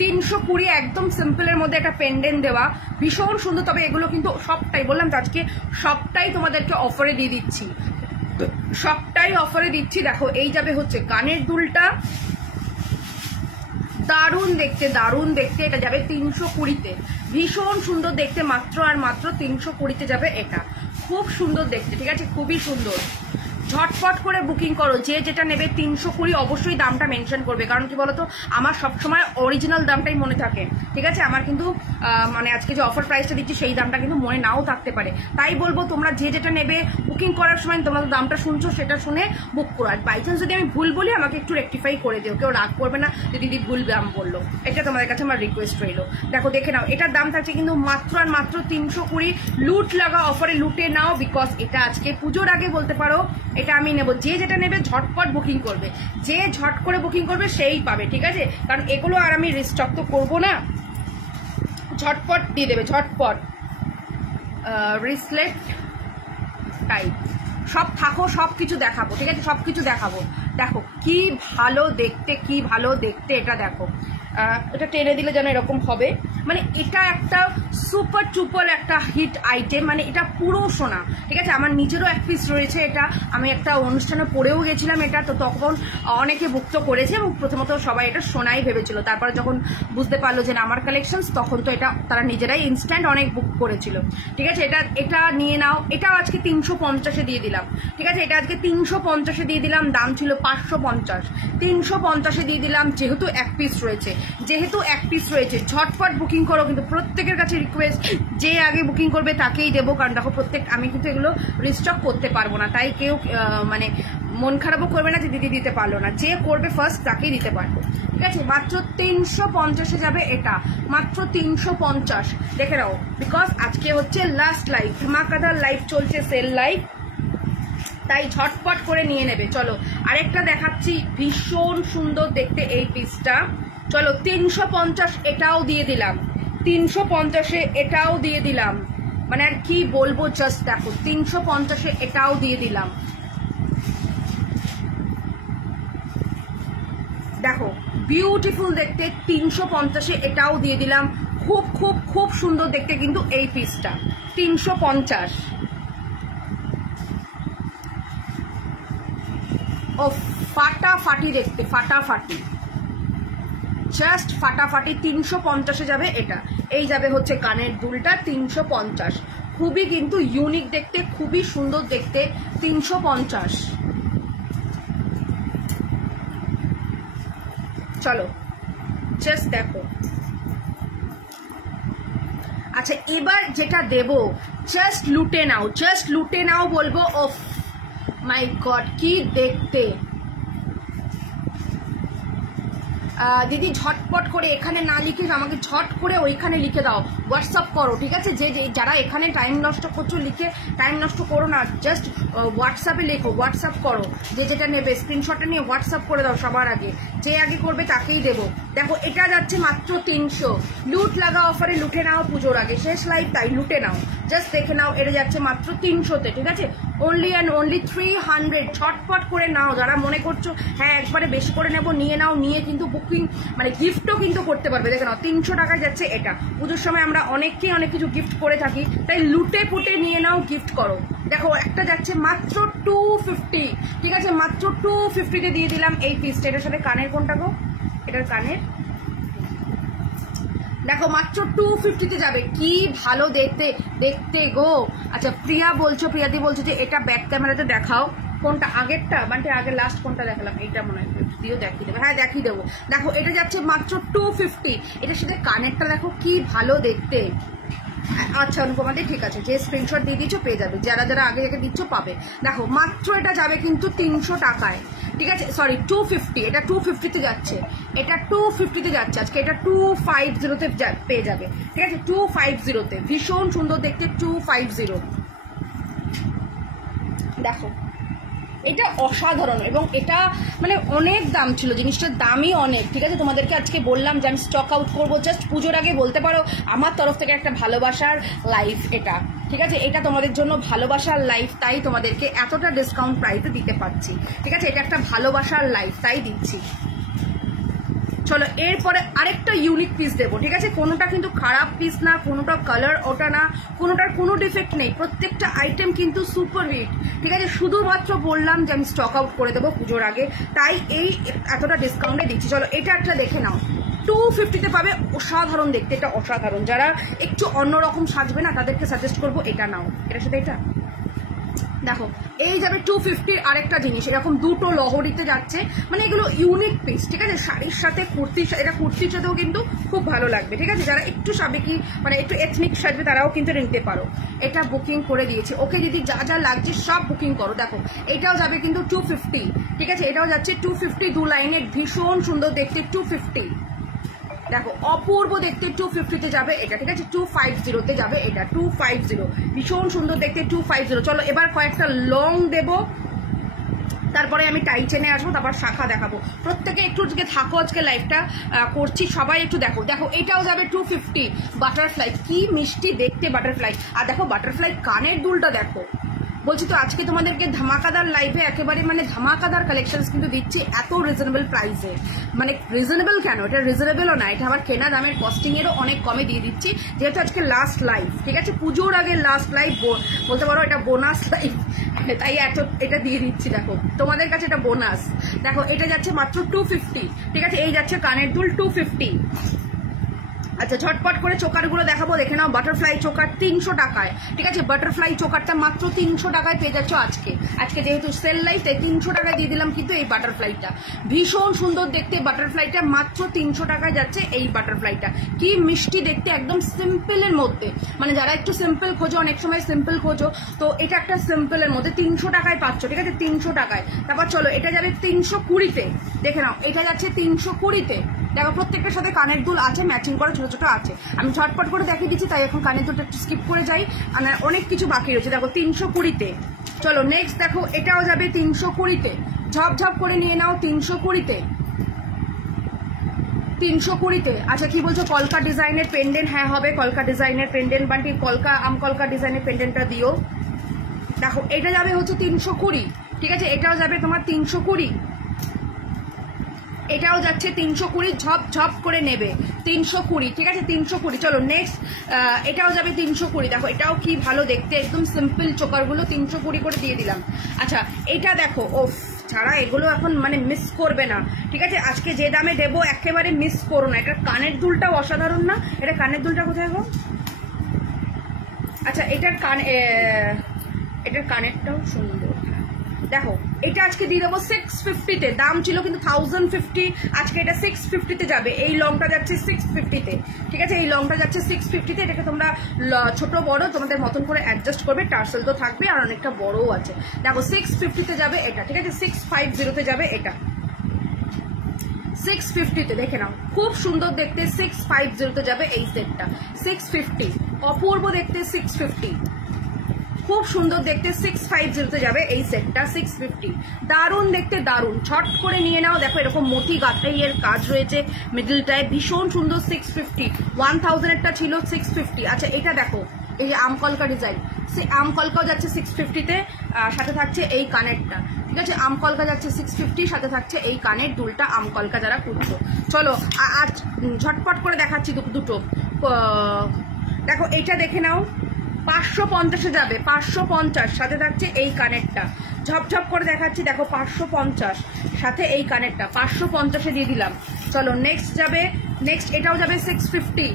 320 একদম সিম্পলের মধ্যে একটা পেন্ডেন্ট দেওয়া, ভীষণ সুন্দর। তবে এগুলো কিন্তু সবটাই বললাম তো আজকে সবটাই তোমাদেরকে অফারে দিয়ে দিচ্ছি, সবটাই অফারে দিচ্ছি। দেখো এই যাবে হচ্ছে কানের দুলটা, দারুণ দেখতে, দারুণ দেখতে। এটা যাবে 320-তে, ভীষণ সুন্দর দেখতে, মাত্র আর মাত্র 320-তে যাবে এটা। খুব সুন্দর দেখতে, ঠিক আছে, খুবই সুন্দর। ঝটপট করে বুকিং করো, যে যেটা নেবে 320 অবশ্যই দামটা মেনশন করবে, কারণ কি বলতো আমার সবসময় অরিজিনাল দামটাই মনে থাকে, ঠিক আছে। আমার কিন্তু মানে আজকে যে অফার প্রাইসটা দিচ্ছি সেই দামটা কিন্তু মনে নাও থাকতে পারে, তাই বলবো তোমরা যে যেটা নেবে বুকিং করার সময় তোমরা দামটা শুনছো সেটা শুনে বুক করো। আর বাই চান্স যদি আমি ভুল বলি আমাকে একটু রেকটিফাই করে দিও, কেউ রাগ করবে না যে দিদি ভুল দাম বললো, এটা তোমাদের কাছে আমার রিকোয়েস্ট রইলো। দেখো দেখে নাও, এটার দাম থাকছে কিন্তু মাত্র আর মাত্র 320, লুট লাগা অফারে লুটে নাও, বিকজ এটা আজকে পুজোর আগে বলতে পারো এটা আমি নেব। যে যেটা নেবে ঝটপট বুকিং করবে, যে ঝট করে বুকিং করবে সেই পাবে, ঠিক আছে, কারণ এগুলো আর আমি রিস্টক তো করবো না, ঝটপট দিয়ে দেবে, ঝটপট। রিসলেট টাইপ সব থাকো, সব কিছু দেখাবো, ঠিক আছে, সব কিছু দেখাবো। দেখো কি ভালো দেখতে, কি ভালো দেখতে এটা। দেখো এটা টেনে দিলে যেন এরকম হবে, মানে এটা একটা সুপার টুপার একটা হিট আইটেম, মানে এটা পুরো সোনা, ঠিক আছে। আমার নিজেরও এক পিস রয়েছে এটা, আমি একটা অনুষ্ঠানে পরেও গেছিলাম এটা, তো তখন অনেকে বুক তো করেছে এবং প্রথমত সবাই এটা সোনাই ভেবেছিল, তারপরে যখন বুঝতে পারলো যে না আমার কালেকশনস, তখন তো এটা তারা নিজেরাই ইনস্ট্যান্ট অনেক বুক করেছিল, ঠিক আছে। এটা নিয়ে নাও, এটাও আজকে 350-এ দিয়ে দিলাম, ঠিক আছে, এটা আজকে 350-এ দিয়ে দিলাম, দাম ছিল 550, 350-এ দিয়ে দিলাম। যেহেতু এক পিস রয়েছে, ঝটপট বুকিং করো, কিন্তু প্রত্যেকের কাছে রিকোয়েস্ট যে আগে বুকিং করবে তাকেই দেবো, কারণ দেখো আমি কিন্তু এগুলো রিস্টক করতে পারবো না, তাই কেউ মানে মন খারাপও করবে না যে দিদি দিতে পারলো না, যে করবে ফার্স্ট তাকেই দিতে পারবো, ঠিক আছে। মাত্র 350-এ যাবে এটা, মাত্র 350, দেখে নাও, বিকজ আজকে হচ্ছে লাস্ট লাইভ, ধামাকাদার লাইভ চলছে, সেল লাইভ, তাই ঝটপট করে নিয়ে নেবে। চলো আরেকটা দেখাচ্ছি, ভীষণ সুন্দর দেখতে এই পিসটা। চলো 350 এটাও দিয়ে দিলাম, 350-এ এটাও দিয়ে দিলাম, মানে আর কি বলবো, জাস্ট দেখো 350-এ এটাও দিয়ে দিলাম। দেখো বিউটিফুল দেখতে, 350-এ এটাও দিয়ে দিলাম, খুব খুব খুব সুন্দর দেখতে কিন্তু এই পিসটা, 350। ও ফাটাফাটি দেখতে, ফাটাফাটি, জাস্ট ফাটাফাটি, 350-এ যাবে এটা। এই যাবে হচ্ছে কানের দুলটা, 350, খুবই কিন্তু ইউনিক দেখতে, খুবই সুন্দর দেখতে, 350। চলো জাস্ট দেখো। আচ্ছা এবার যেটা দেব, জাস্ট লুটে নাও, জাস্ট লুটে নাও বলবো। ও মাই গড কি দেখতে, দিদি ঝটপট করে এখানে না লিখে আমাকে ঝট করে ওইখানে লিখে দাও, হোয়াটসঅ্যাপ করো, ঠিক আছে। যে যারা এখানে টাইম নষ্ট করছো লিখে টাইম নষ্ট করো না, জাস্ট হোয়াটসঅ্যাপে লেখো, হোয়াটসঅ্যাপ করো, যে যেটা নেবে স্ক্রিনশটটা নিয়ে হোয়াটসঅ্যাপ করে দাও সবার আগে, যে আগে করবে তাকেই দেবো। দেখো এটা যাচ্ছে মাত্র 300, লুট লাগা অফারে লুটে নাও, পুজোর আগে শেষ লাইভ, তাই লুটে নাও, জাস্ট দেখে নাও। এটা যাচ্ছে মাত্র 300-তে, ঠিক আছে, অনলি অ্যান্ড অনলি 300। ঝটপট করে নাও, যারা মনে করছো হ্যাঁ একবারে বেশি করে নেবো, নিয়ে নাও, নিয়ে কিন্তু বুকিং মানে গিফটও কিন্তু করতে পারবে। দেখে নাও 300 টাকায় যাচ্ছে এটা, পুজোর সময় আমরা অনেককেই অনেক কিছু গিফট করে থাকি, তাই লুটে পুটে নিয়ে নাও, গিফট করো। দেখো একটা যাচ্ছে মাত্র 250, ঠিক আছে, মাত্র 250-তে দিয়ে দিলাম এই পিসটা। এটার সাথে কানের কোনটা গো, এটার কানের দেখো মাত্র 250-তে যাবে, কি ভালো দেখতে দেখতে গো। আচ্ছা প্রিয়া বলছো, প্রিয়াদি বলছো যে এটা ব্যাক ক্যামেরাতে দেখাও, কোনটা আগেরটা মানে আগে লাস্ট কোনটা দেখালাম, এইটা মনে হয় দিও, দেখিয়ে দেবো। হ্যাঁ দেখিয়ে দেবো। দেখো এটা যাচ্ছে মাত্র 250, এটার সাথে কানেরটা দেখো কি ভালো দেখতে। আচ্ছা অনুপমাদি ঠিক আছে, যে স্ক্রিনশট দিয়ে দিচ্ছ পেয়ে যাবে, যারা যারা আগে আগে দিচ্ছ পাবে। দেখো মাত্র এটা যাবে কিন্তু 300 টাকায়, ঠিক আছে, সরি 250, এটা 250-তে যাচ্ছে, এটা 250-তে যাচ্ছে আজকে, এটা 250-তে পেয়ে যাবে, ঠিক আছে, 250-তে ভীষণ সুন্দর দেখতে 250। দেখো এটা অসাধারণ, এবং এটা মানে অনেক দাম ছিল, জিনিসটার দামই অনেক, ঠিক আছে। তোমাদেরকে আজকে বললাম যে আমি স্টক আউট করবো, জাস্ট পুজোর আগে বলতে পারো আমার তরফ থেকে একটা ভালোবাসার লাইফ এটা, ঠিক আছে, এটা তোমাদের জন্য ভালোবাসার লাইফ, তাই তোমাদেরকে এতটা ডিসকাউন্ট প্রাইসে দিতে পারছি, ঠিক আছে, এটা একটা ভালোবাসার লাইফ তাই দিচ্ছি। চলো এরপরে আরেকটা ইউনিক পিস দেবো, ঠিক আছে, কোনোটা কিন্তু খারাপ পিস না, কোনোটা কালার ওটা না, কোনোটার কোনো ডিফেক্ট নেই, প্রত্যেকটা আইটেম কিন্তু সুপার হিট, ঠিক আছে। শুধুমাত্র বললাম যে আমি স্টক আউট করে দেবো পুজোর আগে, তাই এই এতটা ডিসকাউন্টে দিচ্ছি। চলো এটা একটা দেখে নাও, 250-তে পাবে, অসাধারণ দেখতে, এটা অসাধারণ, যারা একটু অন্যরকম সাজবে না তাদেরকে সাজেস্ট করবো এটা নাও, এটার সাথে এটা দেখো এই যাবে 250-র আরেকটা জিনিস, এরকম দুটো লহরিতে যাচ্ছে, মানে এগুলো ইউনিক পিস, ঠিক আছে, শাড়ির সাথে কুর্তির, এটা কুর্তির সাথেও কিন্তু খুব ভালো লাগবে, ঠিক আছে, যারা একটু সাবেকি মানে একটু এথনিক সাজবে তারাও কিন্তু নিতে পারো। এটা বুকিং করে দিয়েছি, ওকে দিদি, যা যা লাগছে সব বুকিং করো। দেখো এটাও যাবে কিন্তু 250, ঠিক আছে, এটাও যাচ্ছে 250, 2 লাইনের ভীষণ সুন্দর দেখতে 250। দেখো অপূর্ব দেখতে 250-তে যাবে এটা, ঠিক আছে, 250-তে যাবে এটা, 250 ভীষণ সুন্দর দেখতে 250। চলো এবার কয়েকটা লং দেব, তারপরে আমি টাই চেনে আসবো, তারপর শাখা দেখাবো। প্রত্যেকে একটু আজকে থাকো, আজকে লাইভটা করছি, সবাই একটু দেখো। দেখো এটাও যাবে 250, বাটারফ্লাই, কি মিষ্টি দেখতে বাটারফ্লাই, আর দেখো বাটারফ্লাই কানের দুলটা দেখো, বলছি তো আজকে তোমাদেরকে ধামাকাদার লাইভে একেবারে মানে ধামাকাদার কালেকশনস কিন্তু দিচ্ছি এত রিজনেবল প্রাইসে, মানে রিজনেবল কেন, এটা রিজনেবলও না, এটা আবার কেনা দামের কস্টিংয়েরও অনেক কমে দিয়ে দিচ্ছি, যেহেতু আজকে লাস্ট লাইভ, ঠিক আছে, পুজোর আগে লাস্ট লাইভ বলতে পারো, এটা বোনাস লাইভ, তাই এত এটা দিয়ে দিচ্ছি। দেখো তোমাদের কাছে এটা বোনাস। দেখো এটা যাচ্ছে মাত্র 250, ঠিক আছে, এই যাচ্ছে কানের দুল 250। আচ্ছা ঝটপট করে চোকারগুলো দেখাবো, দেখে নাও। বাটারফ্লাই চোকার 300 টাকায়, ঠিক আছে, বাটারফ্লাই চোকারটা মাত্র 300 টাকায় পেয়ে যাচ্ছ আজকে যেহেতু সেল লাইফ, তাই 300 টাকায় দিয়ে দিলাম কিন্তু এই বাটারফ্লাইটা, ভীষণ সুন্দর দেখতে বাটারফ্লাইটা, মাত্র 300 টাকায় যাচ্ছে এই বাটারফ্লাইটা, কি মিষ্টি দেখতে, একদম সিম্পলের মধ্যে, মানে যারা একটু সিম্পল খোঁজো, অনেক সময় সিম্পল খোঁজো, তো এটা একটা সিম্পলের মধ্যে 300 টাকায় পাচ্ছ, ঠিক আছে, 300 টাকায়। তারপর চলো এটা যাবে 320-তে, দেখে নাও, এটা যাচ্ছে 320-তে। দেখো প্রত্যেকটার সাথে কানের দুল আছে, ম্যাচিং করা ছোট ছোট আছে, আমি ঝটপট করে দেখিয়ে দিচ্ছি, তাই এখন কানের দুলটা একটু স্কিপ করে যাই, অনেক কিছু বাকি রয়েছে। দেখো 320-তে। চলো নেক্সট দেখো এটাও যাবে 320-তে, ঝপঝপ করে নিয়ে নাও 320-তে, 320-তে। আচ্ছা কি বলছো, কলকা ডিজাইনের পেন্ডেন্ট, হ্যাঁ হবে কলকা ডিজাইনের পেন্ডেন্ট, বান্টি কলকা কলকা ডিজাইনের পেন্ডেন্টটা দিও। দেখো এটা যাবে হচ্ছে 320, ঠিক আছে, এটাও যাবে তোমার 320, এটাও যাচ্ছে 320, ঝপ ঝপ করে নেবে 320, ঠিক আছে, 320। চলো নেক্সট এটাও যাবে 320। দেখো এটাও কি ভালো দেখতে, একদম সিম্পল চোকারগুলো 320 করে দিয়ে দিলাম। আচ্ছা এটা দেখো, ওফ ছাড়া এগুলো এখন মানে মিস করবে না, ঠিক আছে, আজকে যে দামে দেবো একেবারে মিস করো না। এটার কানের দুলটাও অসাধারণ না, এটা কানের দুলটা কোথায় গো? আচ্ছা এটার কানেরটাও সুন্দর। দেখো এটা আজকে দিয়ে দেবো 650-তে, দাম ছিল কিন্তু 1050, আজকে এটা 650-তে যাবে, এই লংটা যাচ্ছে 650-তে, ঠিক আছে, এই লংটা যাচ্ছে 650-তে। এটাকে তোমরা ছোট বড় তোমাদের মতন করে অ্যাডজাস্ট করবে, টার্সেল তো থাকবে আর অনেকটা বড়ও আছে। দেখো 650-তে যাবে এটা, ঠিক আছে, 650-তে যাবে এটা, 650-তে দেখে নাও, খুব সুন্দর দেখতে 650-তে যাবে এই সেটটা, 650 অপূর্ব দেখতে 650, খুব সুন্দর দেখতে 650-তে যাবে এই সেটটা, 650 দারুণ দেখতে, দারুণ, ছট করে নিয়ে নাও। দেখো এরকম মোটি গাঁথাইয়ের কাজ রয়েছে মিডলটায়, ভীষণ সুন্দর 650, 1000-এরটা ছিল 650। আচ্ছা এটা দেখো, এই যে আমকলকা ডিজাইন, সেই আমকলকাও যাচ্ছে 650-তে, সাথে থাকছে এই কানেরটা, ঠিক আছে, আমকলকা যাচ্ছে 650, সাথে থাকছে এই কানের দুলটা আমকলকা যারা খুঁজছো। চলো আর ঝটপট করে দেখাচ্ছি দুটো। দেখো এইটা দেখে নাও, 550-এ যাবে, 550, সাথে থাকছে এই কানেরটা, ঝপঝপ করে দেখাচ্ছি। দেখো 550, সাথে এই কানেরটা 550-এ দিয়ে দিলাম। চলো নেক্সট যাবে, নেক্সট এটাও যাবে 650,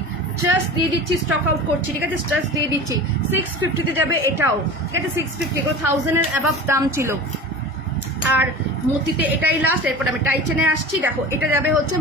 জাস্ট দিয়ে দিচ্ছি, স্টক আউট করছি, ঠিক আছে, জাস্ট দিয়ে দিচ্ছি 650-তে যাবে এটাও, ঠিক আছে, 650, এগুলো 1000-এর অ্যাবাভ দাম ছিল। আর মতিতে এটাই লাস্ট, এরপর আমি টাইচেনে আসছি। দেখো এটা যাবে হচ্ছে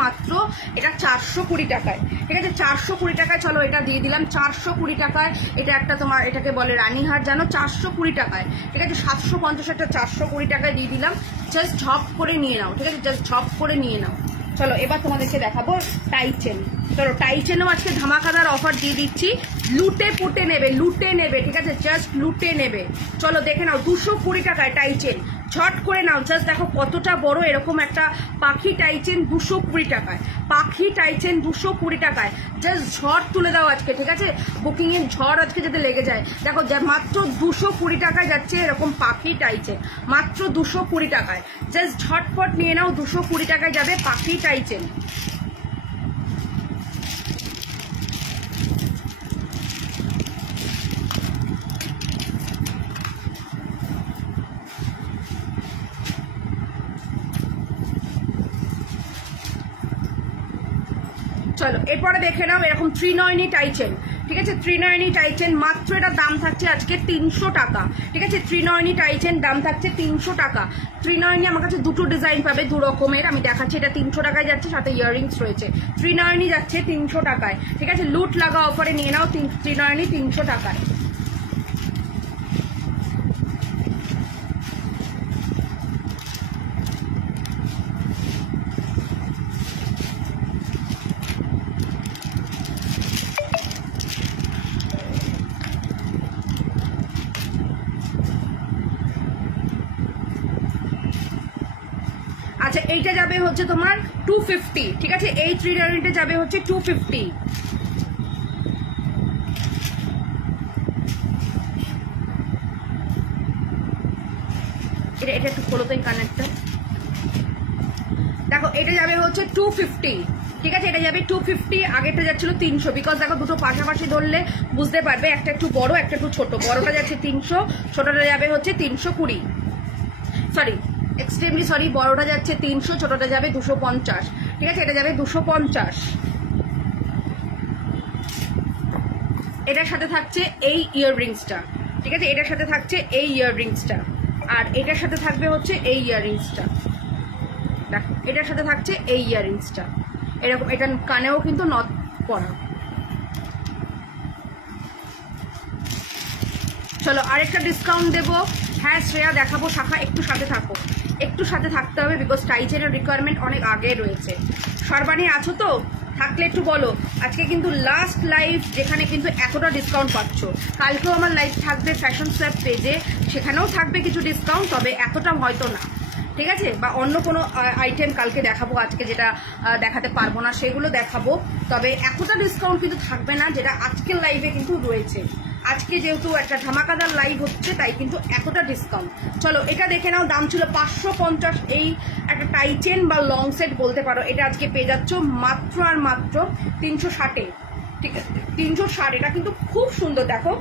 মাত্র এটা 420 টাকায়, ঠিক আছে, 420 টাকায়। চলো এটা দিয়ে দিলাম 420 টাকায়। এটা একটা তোমার এটাকে বলে রানীহার, জানো, 420 টাকায়, ঠিক আছে, 750 একটা 420 টাকায় দিয়ে দিলাম। জাস্ট ঝপ করে নিয়ে নাও, ঠিক আছে, জাস্ট ঝপ করে নিয়ে নাও। চলো এবার তোমাদেরকে দেখাবো টাইচেন। চলো টাইচেনও আজকে ধামাকাদার অফার দিয়ে দিচ্ছি, লুটে পুটে নেবে, লুটে নেবে, ঠিক আছে, জাস্ট লুটে নেবে। চলো দেখে নাও 220 টাকায় টাইচেন, ঝট করে নাও। জাস্ট দেখো কতটা বড় এরকম একটা পাখি টাইচেন 220 টাকায়, পাখি টাইচেন 220 টাকায়। জাস্ট ঝড় তুলে দাও আজকে, ঠিক আছে, বুকিং এর ঝড় আজকে যাতে লেগে যায়। দেখো মাত্র 220 টাকায় যাচ্ছে এরকম পাখি টাইচেন, মাত্র 220 টাকায়। জাস্ট ঝটপট নিয়ে নাও, 220 টাকায় যাবে পাখি টাইচেন। চলো এরপরে দেখে নাও এরকম 390 টাইচেন, ঠিক আছে, 390 টাইচেন, মাত্র এটার দাম থাকছে আজকে 300 টাকা, ঠিক আছে, 390 টাইচেন দাম থাকছে 300 টাকা। 390 আমার কাছে দুটো ডিজাইন পাবে, দু রকমের আমি দেখাচ্ছি। এটা 300 টাকায় যাচ্ছে, সাথে ইয়াররিংস রয়েছে। 390 যাচ্ছে 300 টাকায়, ঠিক আছে, লুট লাগা অফারে নিয়ে নাও 390 300 টাকায়। আচ্ছা এইটা যাবে হচ্ছে তোমার 250, ঠিক আছে, এই 390 যাবে হচ্ছে 250। এটা একটু খোলো তো এই কানেরটা। দেখো এটা যাবে হচ্ছে 250, ঠিক আছে, এটা যাবে 250। আগেরটা যাচ্ছিল 300, বিকজ দেখো দুটো পাশাপাশি ধরলে বুঝতে পারবে, একটা একটু বড় একটা একটু ছোট। বড়টা যাচ্ছে 300, ছোটটা যাবে হচ্ছে 320, সরি এক্সট্রিমলি সরি, বড়টা যাচ্ছে 300, ছোটটা যাবে 250, ঠিক আছে, এটা যাবে 250। এটার সাথে থাকছে এই ইয়াররিংসটা, ঠিক আছে, এটার সাথে থাকছে এই ইয়াররিংসটা, আর এটার সাথে থাকবে হচ্ছে এই ইয়াররিংসটা। দেখো এটার সাথে থাকছে এই ইয়াররিংসটা, এরকম। এটা কানেও কিন্তু নথ পরা। চলো আরেকটা ডিসকাউন্ট দেবো। হ্যাঁ শ্রেয়া দেখাবো, শাখা একটু সাথে থাকো, একটু সাথে থাকতে হবে, বিকজ টাইচেনের রিকোয়ারমেন্ট অনেক আগে রয়েছে। সর্বাণী আছো তো? থাকলে একটু বলো। আজকে কিন্তু লাস্ট লাইভ, যেখানে কিন্তু এতটা ডিসকাউন্ট পাচ্ছ। কালকেও আমার লাইভ থাকবে ফ্যাশন সোয়াপ পেজে, সেখানেও থাকবে কিছু ডিসকাউন্ট, তবে এতটা হয়তো না, ঠিক আছে, বা অন্য কোনো আইটেম কালকে দেখাবো, আজকে যেটা দেখাতে পারবো না সেগুলো দেখাবো, তবে এতটা ডিসকাউন্ট কিন্তু থাকবে না যেটা আজকের লাইভে কিন্তু রয়েছে। আজকে যেহেতু একটা ধামাকাদার লাইভ হচ্ছে, তাই কিন্তু এতটা ডিসকাউন্ট। চলো এটা দেখে নাও, দাম ছিল 550, এই একটা টাইচেন বা লং সেট বলতে পারো। এটা আজকে পেয়ে যাচ্ছ মাত্র আর মাত্র 360-এ, ঠিক আছে, 360। এটা কিন্তু খুব সুন্দর, দেখো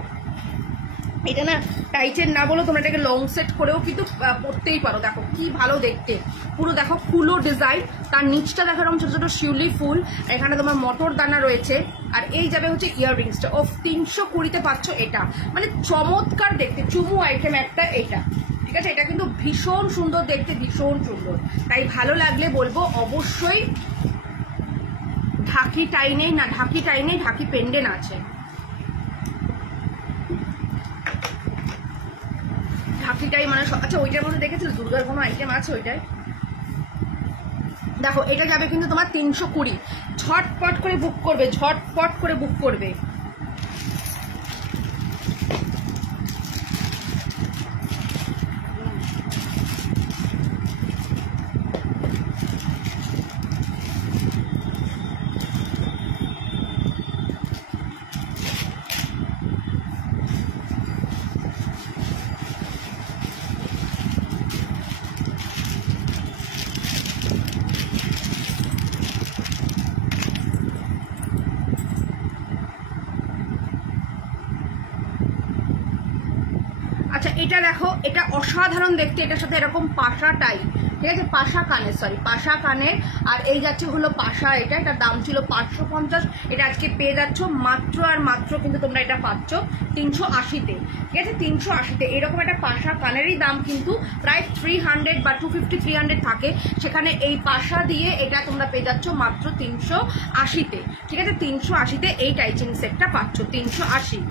এটা না টাইচেন না বলো, তোমরা এটাকে লং সেট করেও কিন্তু পরতেই পারো। দেখো কি ভালো দেখতে, পুরো দেখো ফুলো ডিজাইন, তার নিচটা দেখো এরকম ছোট ছোট শিউলি ফুল, এখানে তোমার মটর দানা রয়েছে, আর এই যাবে হচ্ছে ইয়াররিংসটা। ও 320-তে পাচ্ছ এটা, মানে চমৎকার দেখতে, চুমু আইটেম একটা এটা, ঠিক আছে। এটা কিন্তু ভীষণ সুন্দর দেখতে, ভীষণ সুন্দর, তাই ভালো লাগলে বলবো অবশ্যই। ঢাকি টাই নেই না, ঢাকি টাই নেই, ঢাকি পেন্ডেন্ট আছে। ঢাকিটাই মানে, আচ্ছা ওইটার মধ্যে দেখেছিল দুর্গার কোনো আইটেম আছে ওইটাই। দেখো এটা যাবে কিন্তু তোমার 320, ঝটপট করে বুক করবে, ঝটপট করে বুক করবে। আচ্ছা এটা দেখো, এটা অসাধারণ দেখতে, এটার সাথে এরকম পাশা টাই, ঠিক আছে, পাশা কানের, সরি পাশা কানের, আর এই যাচ্ছে হলো পাশা, এটার দাম ছিল 550, এটা আজকে পেয়ে যাচ্ছ মাত্র আর মাত্র, কিন্তু তোমরা এটা পাচ্ছ 380-তে, ঠিক আছে, 380-তে। এরকম একটা পাশা কানেরই দাম কিন্তু প্রায় 300 বা 250-300 থাকে, সেখানে এই পাশা দিয়ে এটা তোমরা পেয়ে যাচ্ছ মাত্র 380-তে, ঠিক আছে, 380-তে এই টাইচিং সেটটা পাচ্ছ 380।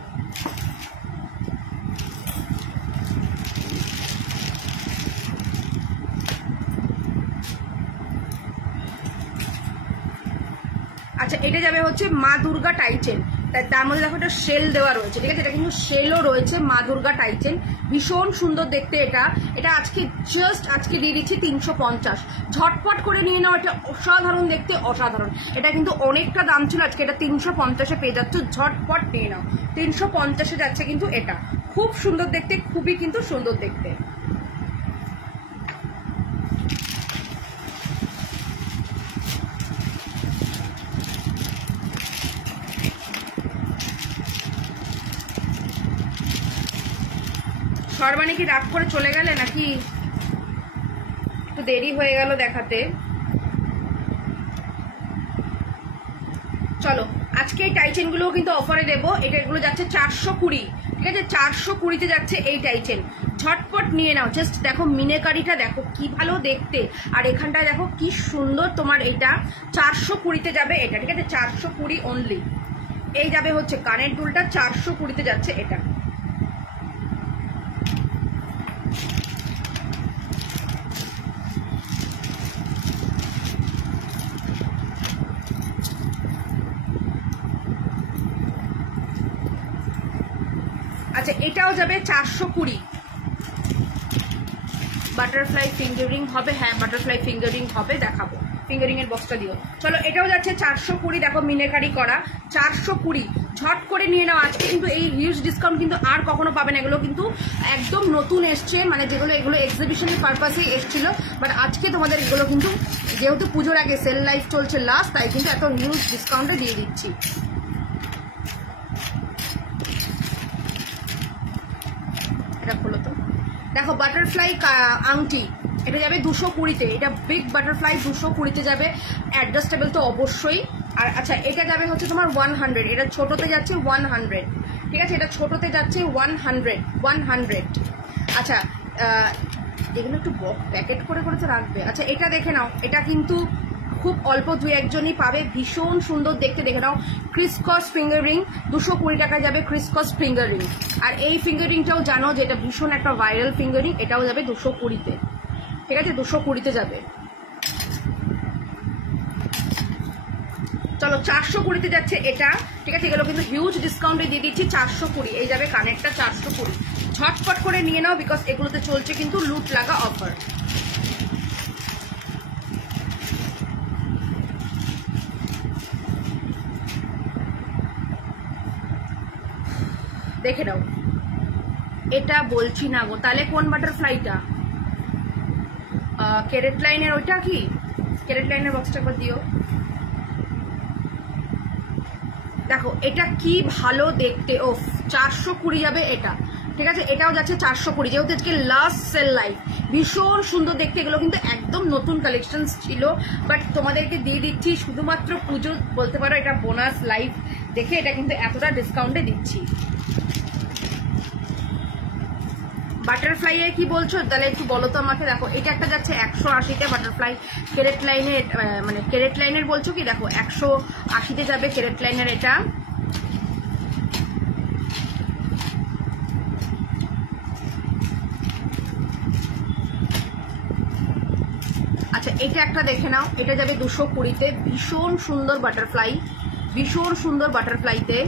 আচ্ছা এটা যাবে হচ্ছে মা দুর্গা টাইচেন, তার মধ্যে দেখো একটা শেল দেওয়া রয়েছে, ঠিক আছে, এটা কিন্তু শেলও রয়েছে, মা দুর্গা টাইচেন, ভীষণ সুন্দর দেখতে। এটা আজকে আজকে দিয়ে দিচ্ছি 350, ঝটপট করে নিয়ে নাও, এটা অসাধারণ দেখতে, অসাধারণ। এটা কিন্তু অনেকটা দাম ছিল, আজকে এটা 350-এ পেয়ে যাচ্ছ, ঝটপট নিয়ে নাও, 350-এ যাচ্ছে কিন্তু এটা, খুব সুন্দর দেখতে, খুবই কিন্তু সুন্দর দেখতে। সর্বাণী কি রাগ করে চলে গেলে নাকি একটু দেরি হয়ে গেল দেখাতে? চলো আজকে এই টাইচেন গুলোও কিন্তু অফারে দেবো, এগুলো যাচ্ছে 420, ঠিক আছে, 420-তে যাচ্ছে এই টাইচেন, ঝটপট নিয়ে নাও। জাস্ট দেখো মিনেকারিটা দেখো কি ভালো দেখতে, আর এখানটা দেখো কি সুন্দর, তোমার এটা 420-তে যাবে এটা, ঠিক আছে, 420 অনলি। এই যাবে হচ্ছে কানের দুলটা, 420-তে যাচ্ছে এটা। আচ্ছা এটাও যাবে 420, বাটারফ্লাই ফিঙ্গারিং হবে, হ্যাঁ বাটারফ্লাই ফিঙ্গারিং হবে, দেখাবো, ফিঙ্গারিং এর বক্সটা দিও। চলো এটাও যাচ্ছে 420, দেখো মিনেকারি করা 420, ঝট করে নিয়ে নাও। আজকে কিন্তু এই হিউজ ডিসকাউন্ট কিন্তু আর কখনো পাবে না, এগুলো কিন্তু একদম নতুন এসছে, মানে যেগুলো এগুলো এক্সিবিশনের পারপাসেই এসছিল, বাট আজকে তোমাদের এগুলো কিন্তু যেহেতু পুজোর আগে সেল লাইফ চলছে লাস্ট, তাই কিন্তু এত হিউজ ডিসকাউন্টে দিয়ে দিচ্ছি। এটা খোলো তো, দেখো বাটারফ্লাই আংটি, এটা যাবে 220-তে, এটা বিগ বাটারফ্লাই 220-তে যাবে, অ্যাডজাস্টেবল তো অবশ্যই। আর আচ্ছা এটা যাবে হচ্ছে তোমার 100, এটা ছোটতে যাচ্ছে 100, ঠিক আছে, এটা ছোটতে যাচ্ছে 100। আচ্ছা এগুলো একটু প্যাকেট করে করে তো রাখবে। আচ্ছা এটা দেখে নাও, এটা কিন্তু খুব অল্প 2-1জনই পাবে, ভীষণ সুন্দর দেখতে, দেখে নাও, ক্রিসকস ফিঙ্গার রিং 220 টাকা যাবে, ক্রিসকস ফিঙ্গার রিং। আর এই ফিঙ্গার রিংটাও জানো যে এটা ভীষণ একটা ভাইরাল ফিঙ্গার রিং, এটাও যাবে 220-তে, ঠিক আছে, 220-তে যাবে। চলো 420-তে যাচ্ছে এটা, ঠিক আছে, এগুলো কিন্তু হিউজ ডিসকাউন্টে দিয়ে দিচ্ছি 420, এই যাবে কানেরটা 420, ঝটপট করে নিয়ে নাও, বিকজ এগুলোতে চলছে কিন্তু লুট লাগা অফার। দেখে নাও, এটা বলছি না গো, তাহলে কোন বাটারফ্লাইটা? ক্যারেট লাইনের ওইটা কি? ক্যারেট লাইনের বক্সটা একবার দিও। দেখো এটা কি ভালো দেখতে, ও 420 যাবে এটা, ঠিক আছে, এটাও যাচ্ছে 420, যেহেতু আজকে লাস্ট সেল লাইফ, ভীষণ সুন্দর দেখতে, এগুলো কিন্তু একদম নতুন কালেকশন ছিল, বাট তোমাদেরকে দিয়ে দিচ্ছি শুধুমাত্র পুজো বলতে পারো, এটা বোনাস লাইফ দেখে এটা কিন্তু এতটা ডিসকাউন্টে দিচ্ছি। বাটারফ্লাই এ কি বলছো তাহলে একটু বলো তো আমাকে। দেখো এটা একটা যাচ্ছে 180-তে বাটারফ্লাই, ক্যারেট লাইনের, মানে ক্যারেট লাইনের বলছো কি, দেখো 180-তে যাবে ক্যারেট লাইনের এটা। আচ্ছা এটা একটা দেখে নাও, এটা যাবে 220-তে, ভীষণ সুন্দর বাটারফ্লাই, ভীষণ সুন্দর বাটারফ্লাইতে,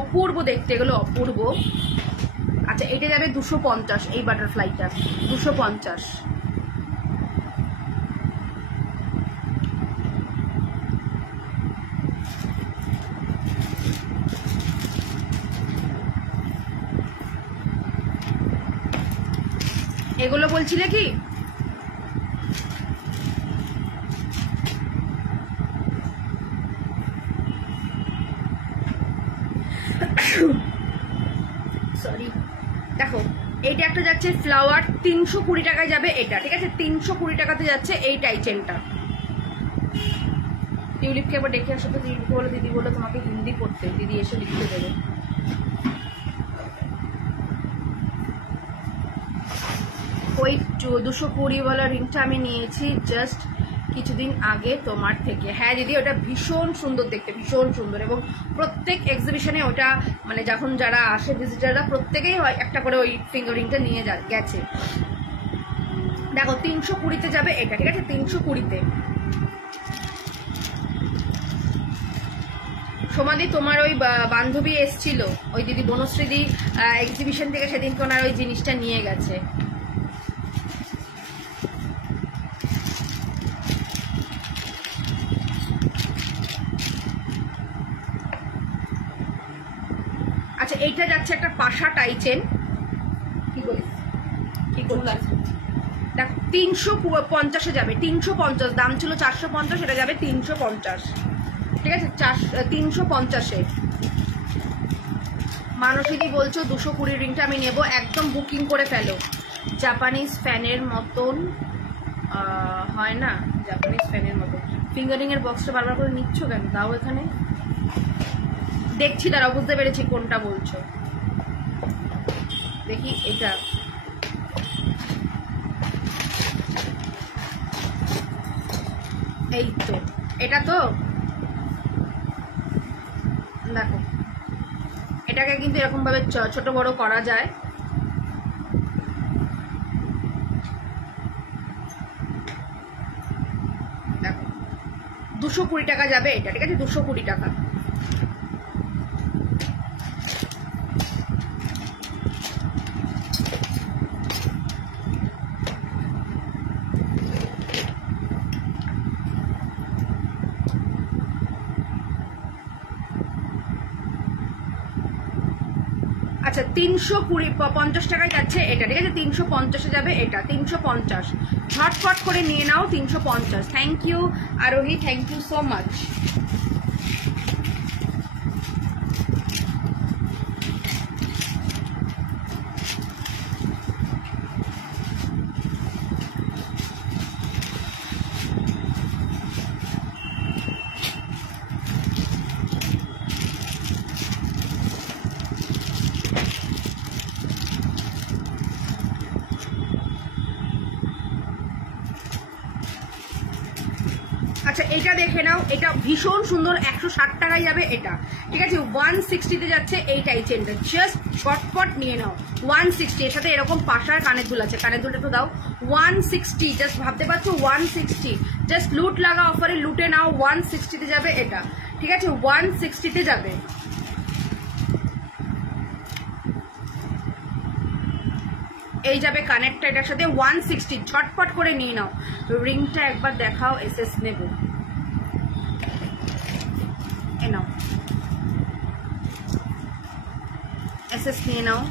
অপূর্ব দেখতে, এগুলো অপূর্ব। আচ্ছা এটা যাবে 250, এই বাটারফ্লাইটা 250। এগুলো বলছিলে কি? সরি, দেখো এইটা একটা যাচ্ছে ফ্লাওয়ার, 320 টাকায় যাবে এটা, ঠিক আছে? 320 টাকাতে যাচ্ছে এই টাইচেনটা। টিউলিপকে একবার দেখে আসো তো। টিউলিপকে বলো, দিদি বলো তোমাকে হিন্দি পড়তে, দিদি এসে লিখতে দেবে। ওই 220 ওয়ালা রিংটা আমি নিয়েছি জাস্ট কিছুদিন আগে তোমার থেকে। হ্যাঁ দিদি, ওটা ভীষণ সুন্দর দেখতে, ভীষণ সুন্দর, এবং প্রত্যেক এক্সিবিশনে ওটা মানে যখন যারা আসে ভিজিটাররা প্রত্যেকেই হয় একটা করে ওই ফিঙ্গার রিংটা নিয়ে গেছে। দেখো 320-তে যাবে এটা, ঠিক আছে? 320-তে। সমাধি, তোমার ওই বান্ধবী এসছিল, ওই দিদি বনশ্রীদি এক্সিবিশন থেকে, সেদিনকে ওনার ওই জিনিসটা নিয়ে গেছে। আচ্ছা, এইটা যাচ্ছে একটা পাশা টাইচেন। কি বলিস, কি করছিস? দেখ 350-এ যাবে, 350, দাম ছিল 450, এটা যাবে 350, ঠিক আছে? 350-এ। মানসীদি বলছো 220 রিংটা আমি নেব, একদম বুকিং করে ফেলো। জাপানিজ ফ্যানের মতন হয় না, জাপানিজ ফ্যানের মতন। ফিঙ্গারিং এর বক্সটা বারবার করে নিচ্ছ কেন? দাও এখানে, দেখছি, তারা বুঝতে পেরেছি কোনটা বলছো। দেখি এটা, এই তো, এটা তো দেখো, এটাকে কিন্তু এরকম ভাবে ছোট বড় করা যায়। দেখো 220 টাকা যাবে এটা, ঠিক আছে? 220 টাকা। আচ্ছা 350 টাকায় যাচ্ছে এটা, ঠিক আছে? 350-এ যাবে এটা, 350। ঝটপট করে নিয়ে নাও 350। থ্যাংক ইউ আরোহী, থ্যাংক ইউ সো মাচ। আচ্ছা এটা দেখে নাও, এটা ভীষণ সুন্দর, 160 টাকায় যাবে এটা, ঠিক আছে? 160-তে যাচ্ছে এই টাইচেনটা, জাস্ট ঝটপট নিয়ে নাও। 160, এর সাথে এরকম পাশার কানের দুল আছে, কানের দুলটা তো দাও। 160, জাস্ট ভাবতে পারছো 160, জাস্ট লুট লাগা অফারে লুটে নাও। 160-তে যাবে এটা, ঠিক আছে? 160-তে যাবে। এই যাবে কানেরটা এটার সাথে, 160, ঝটপট করে নিয়ে নাও। রিংটা একবার দেখাও, এসএস নেব, এ নাও, এসএস নিয়ে নাও।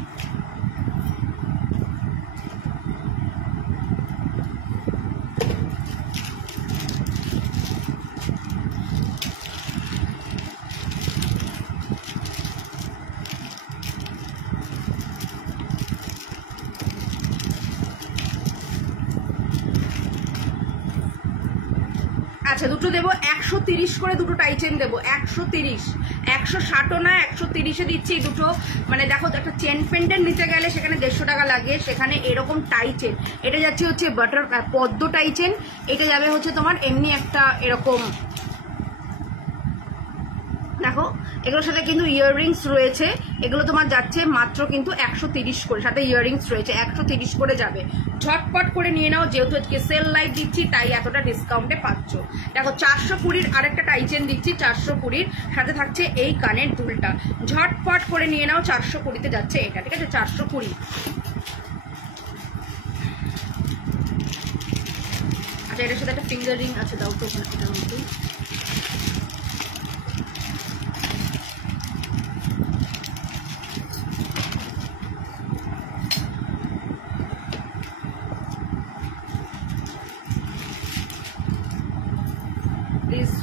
আচ্ছা দুটো দেবো 130 করে, দুটো টাইচেন দেবো 130, 160ও না 130-এ দিচ্ছি দুটো। মানে দেখো, একটা চেন পেন্ডেন্ট নিতে গেলে সেখানে 150 টাকা লাগে, সেখানে এরকম টাইচেন। এটা যাচ্ছে হচ্ছে বাটার পদ্ম টাইচেন, এটা যাবে হচ্ছে তোমার এমনি একটা এরকম। দেখো এগুলোর সাথে কিন্তু ইয়াররিংস রয়েছে, এগুলো তোমার যাচ্ছে মাত্র কিন্তু 130 করে, সাথে ইয়াররিংস রয়েছে, 130 করে যাবে। ঝটপট করে নিয়ে নাও, যেহেতু আজকে সেল লাইভ দিচ্ছি তাই এতটা ডিসকাউন্টে পাচ্ছ। দেখো 420-র আরেকটা টাইচেন দিচ্ছি, 420-র সাথে থাকছে এই কানের দুলটা। ঝটপট করে নিয়ে নাও, 420-তে যাচ্ছে এটা, ঠিক আছে? 420। আচ্ছা এটার সাথে একটা ফিঙ্গার রিং আছে, দাও তো ওখানে, এটার মধ্যে। প্লিজ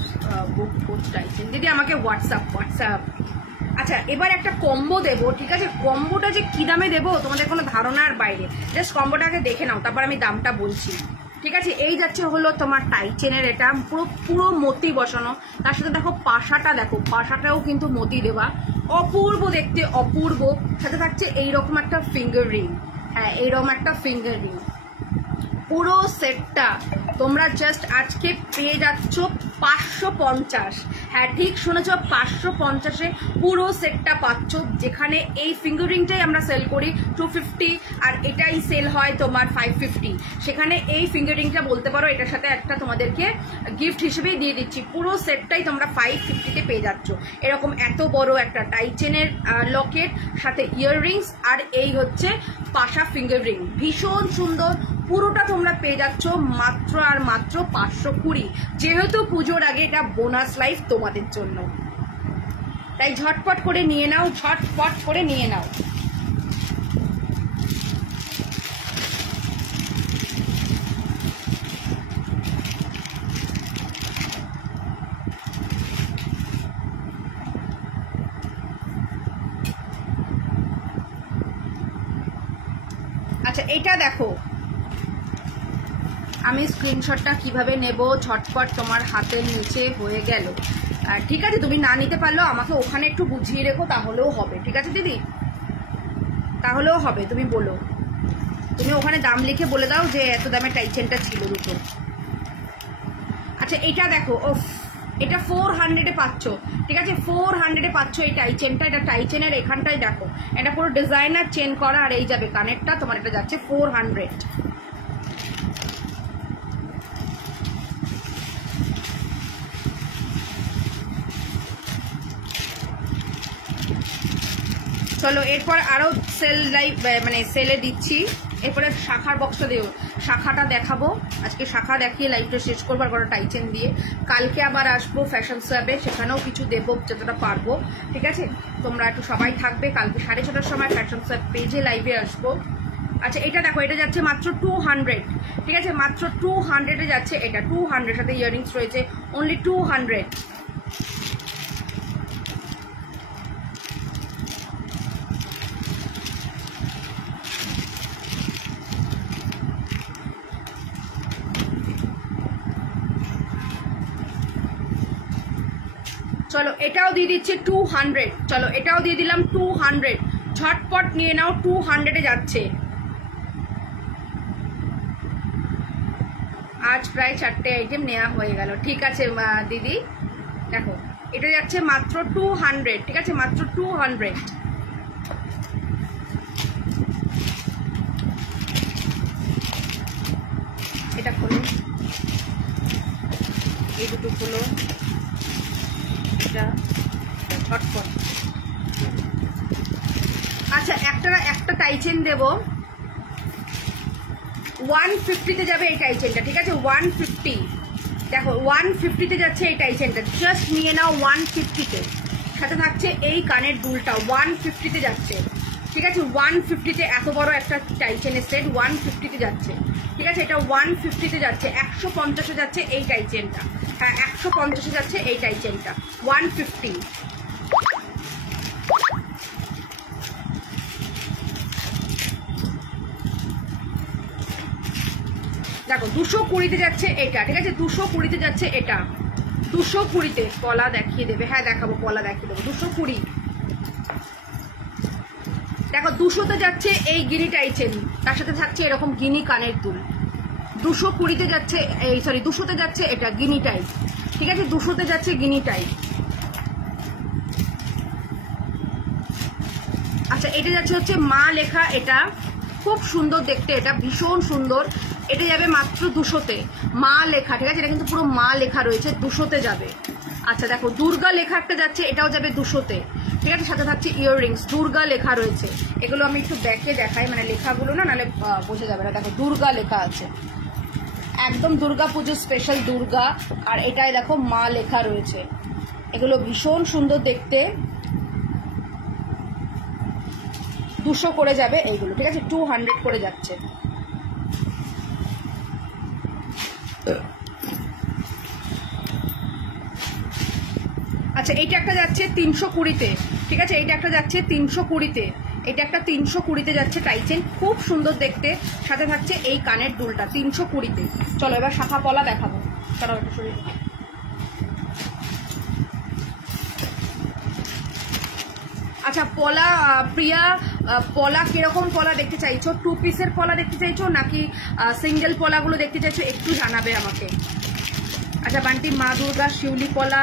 বুক করতে টাইচেন। দিদি আমাকে হোয়াটসঅ্যাপ। আচ্ছা, এবার একটা কম্বো দেবো, ঠিক আছে? কম্বোটা যে কি দামে দেবো তোমাদের কোনো ধারণার বাইরে। জাস্ট কম্বোটাকে দেখে নাও, তারপর আমি দামটা বলছি, ঠিক আছে? এই যাচ্ছে হলো তোমার টাইচেনের, এটা পুরো মতি বসানো, তার সাথে দেখো পাশাটা, দেখো পাশাটাও কিন্তু মতি দেওয়া, অপূর্ব দেখতে, অপূর্ব। সাথে থাকছে এইরকম একটা ফিঙ্গার রিং, হ্যাঁ এইরকম একটা ফিঙ্গার রিং। পুরো সেটটা তোমরা জাস্ট আজকে পেয়ে যাচ্ছ 550। হ্যাঁ ঠিক শুনেছ, 550-এ পুরো সেটটা পাচ্ছ, যেখানে এই ফিঙ্গার রিংটাই আমরা সেল করি 250 আর এটাই সেল হয় তোমার 550। সেখানে এই ফিঙ্গার রিংটা বলতে পারো এটার সাথে একটা তোমাদেরকে গিফট হিসেবেই দিয়ে দিচ্ছি। পুরো সেটটাই তোমরা 550-তে পেয়ে যাচ্ছ। এরকম এত বড় একটা টাইচেনের লকেট, সাথে ইয়াররিংস, আর এই হচ্ছে পাশা ফিঙ্গার রিং, ভীষণ সুন্দর। পুরোটা তোমরা পেয়ে যাচ্ছ মাত্র আর মাত্র 520। যেহেতু পুজোর আগে এটা বোনাস লাইফ তোমাদের জন্য, তাই ঝটপট করে নিয়ে নাও, ঝটপট করে নিয়ে নাও। আচ্ছা এটা দেখো, আমি স্ক্রিনশটটা কিভাবে নেব, ঝটপট তোমার হাতের নিচে হয়ে গেল, ঠিক আছে? তুমি না নিতে পারলেও আমাকে ওখানে একটু বুঝিয়ে রেখো, তাহলেও হবে, ঠিক আছে দিদি? তাহলেও হবে, তুমি বলো, তুমি ওখানে দাম লিখে বলে দাও যে এত দামের টাইচেনটা ছিল দুটো। আচ্ছা এটা দেখো, ও এটা 400-এ পাচ্ছ, ঠিক আছে? 400-এ পাচ্ছ এই টাইচেনটা। এটা টাইচেনের এখানটাই দেখো, এটা পুরো ডিজাইনার চেন করা, আর এই যাবে কানেরটা তোমার, এটা যাচ্ছে 400। চলো এরপর আরো সেল লাইভ মানে সেলে দিচ্ছি, এরপরে শাখার বক্সটা দেবো, শাখাটা দেখাবো আজকে, শাখা দেখিয়ে লাইভটা শেষ করবো আর কোনো টাইচেন দিয়ে। কালকে আবার আসবো ফ্যাশন সোয়াবে, সেখানেও কিছু দেবো যতটা পারবো, ঠিক আছে? তোমরা একটু সবাই থাকবে, কালকে 6:30টার সময় ফ্যাশন সোয়াব পেজে লাইভে আসবো। আচ্ছা এটা দেখো, এটা যাচ্ছে মাত্র 200, ঠিক আছে? মাত্র 200-এ যাচ্ছে এটা, 200 সাথে ইয়াররিংস রয়েছে, অনলি 200। চলো এটাও দিয়ে দিচ্ছে 200, চলো এটাও দিয়ে দিলাম 200, ঝটপট নিয়ে নাও, 200-এ যাচ্ছে। আজ প্রায় 4টে আইটেম নেওয়া হয়ে গেল, ঠিক আছে দিদি? দেখো এটা যাচ্ছে মাত্র 200, ঠিক আছে? মাত্র 200। এটা খোলো, এই দুটো খোলো, ঝটপট। আচ্ছা একটা টাইচেন দেবো 150-তে যাবে এই টাইচেনটা, ঠিক আছে? 150, দেখো 150-তে যাচ্ছে এই টাইচেনটা, জাস্ট নিয়ে নাও 150-তে। সাথে থাকছে এই কানের দুলটা, 150-তে যাচ্ছে, ঠিক আছে? 150-তে এত বড় একটা টাইচেনের সেট 150-তে যাচ্ছে, ঠিক আছে? এটা 150-তে যাচ্ছে, 150-এ যাচ্ছে এই টাইচেনটা, হ্যাঁ 150-এ যাচ্ছে এই টাইচেনটা, 150। দেখো 220-তে যাচ্ছে এটা, ঠিক আছে? 220-তে যাচ্ছে এটা, 220-তে। পলা দেখিয়ে দেবে, হ্যাঁ দেখাবো, পলা দেখিয়ে দেবো। 220, দেখো 200-তে যাচ্ছে এই গিনি টাইচেন, তার সাথে থাকছে এরকম গিনি কানের দুল। 220-তে যাচ্ছে এই, সরি 200-তে যাচ্ছে এটা গিনি টাইপ, ঠিক আছে? 200-তে যাচ্ছে গিনি টাইপ। আচ্ছা এটা যাচ্ছে হচ্ছে মা লেখা, এটা খুব সুন্দর দেখতে, এটা ভীষণ সুন্দর। এটা যাবে মাত্র 200-তে, মা লেখা, ঠিক আছে? এটা কিন্তু পুরো মা লেখা রয়েছে, 200-তে যাবে। আচ্ছা দেখো দুর্গা লেখা একটা যাচ্ছে, এটাও যাবে 200-তে, ঠিক আছে? সাথে থাকছে ইয়াররিংস, দুর্গা লেখা রয়েছে। এগুলো আমি একটু ব্যাকে দেখাই, মানে লেখাগুলো না, নাহলে বোঝা যাবে না। দেখো দুর্গা লেখা আছে, একদম দুর্গা পুজো স্পেশাল দুর্গা, আর এটাই দেখো মা লেখা রয়েছে। এগুলো ভীষণ সুন্দর দেখতে, 200 করে যাবে এইগুলো, ঠিক আছে? 200 করে যাচ্ছে। আচ্ছা এইটা একটা যাচ্ছে 320-তে, ঠিক আছে, এইটা একটা যাচ্ছে 320-তে, এটা একটা 320-তে যাচ্ছে টাইচেন, খুব সুন্দর দেখতে, সাথে থাকছে এই কানের দুলটা 320-তে। চলো এবার শাখা পলা দেখাবো, চলো একটু শরীর। আচ্ছা পলা, প্রিয়া পলা কিরকম পলা দেখতে চাইছো? 2 পিসের পলা দেখতে চাইছো নাকি সিঙ্গেল পলাগুলো দেখতে চাইছো একটু জানাবে আমাকে। আচ্ছা বান্টি মা দুর্গা শিউলি পলা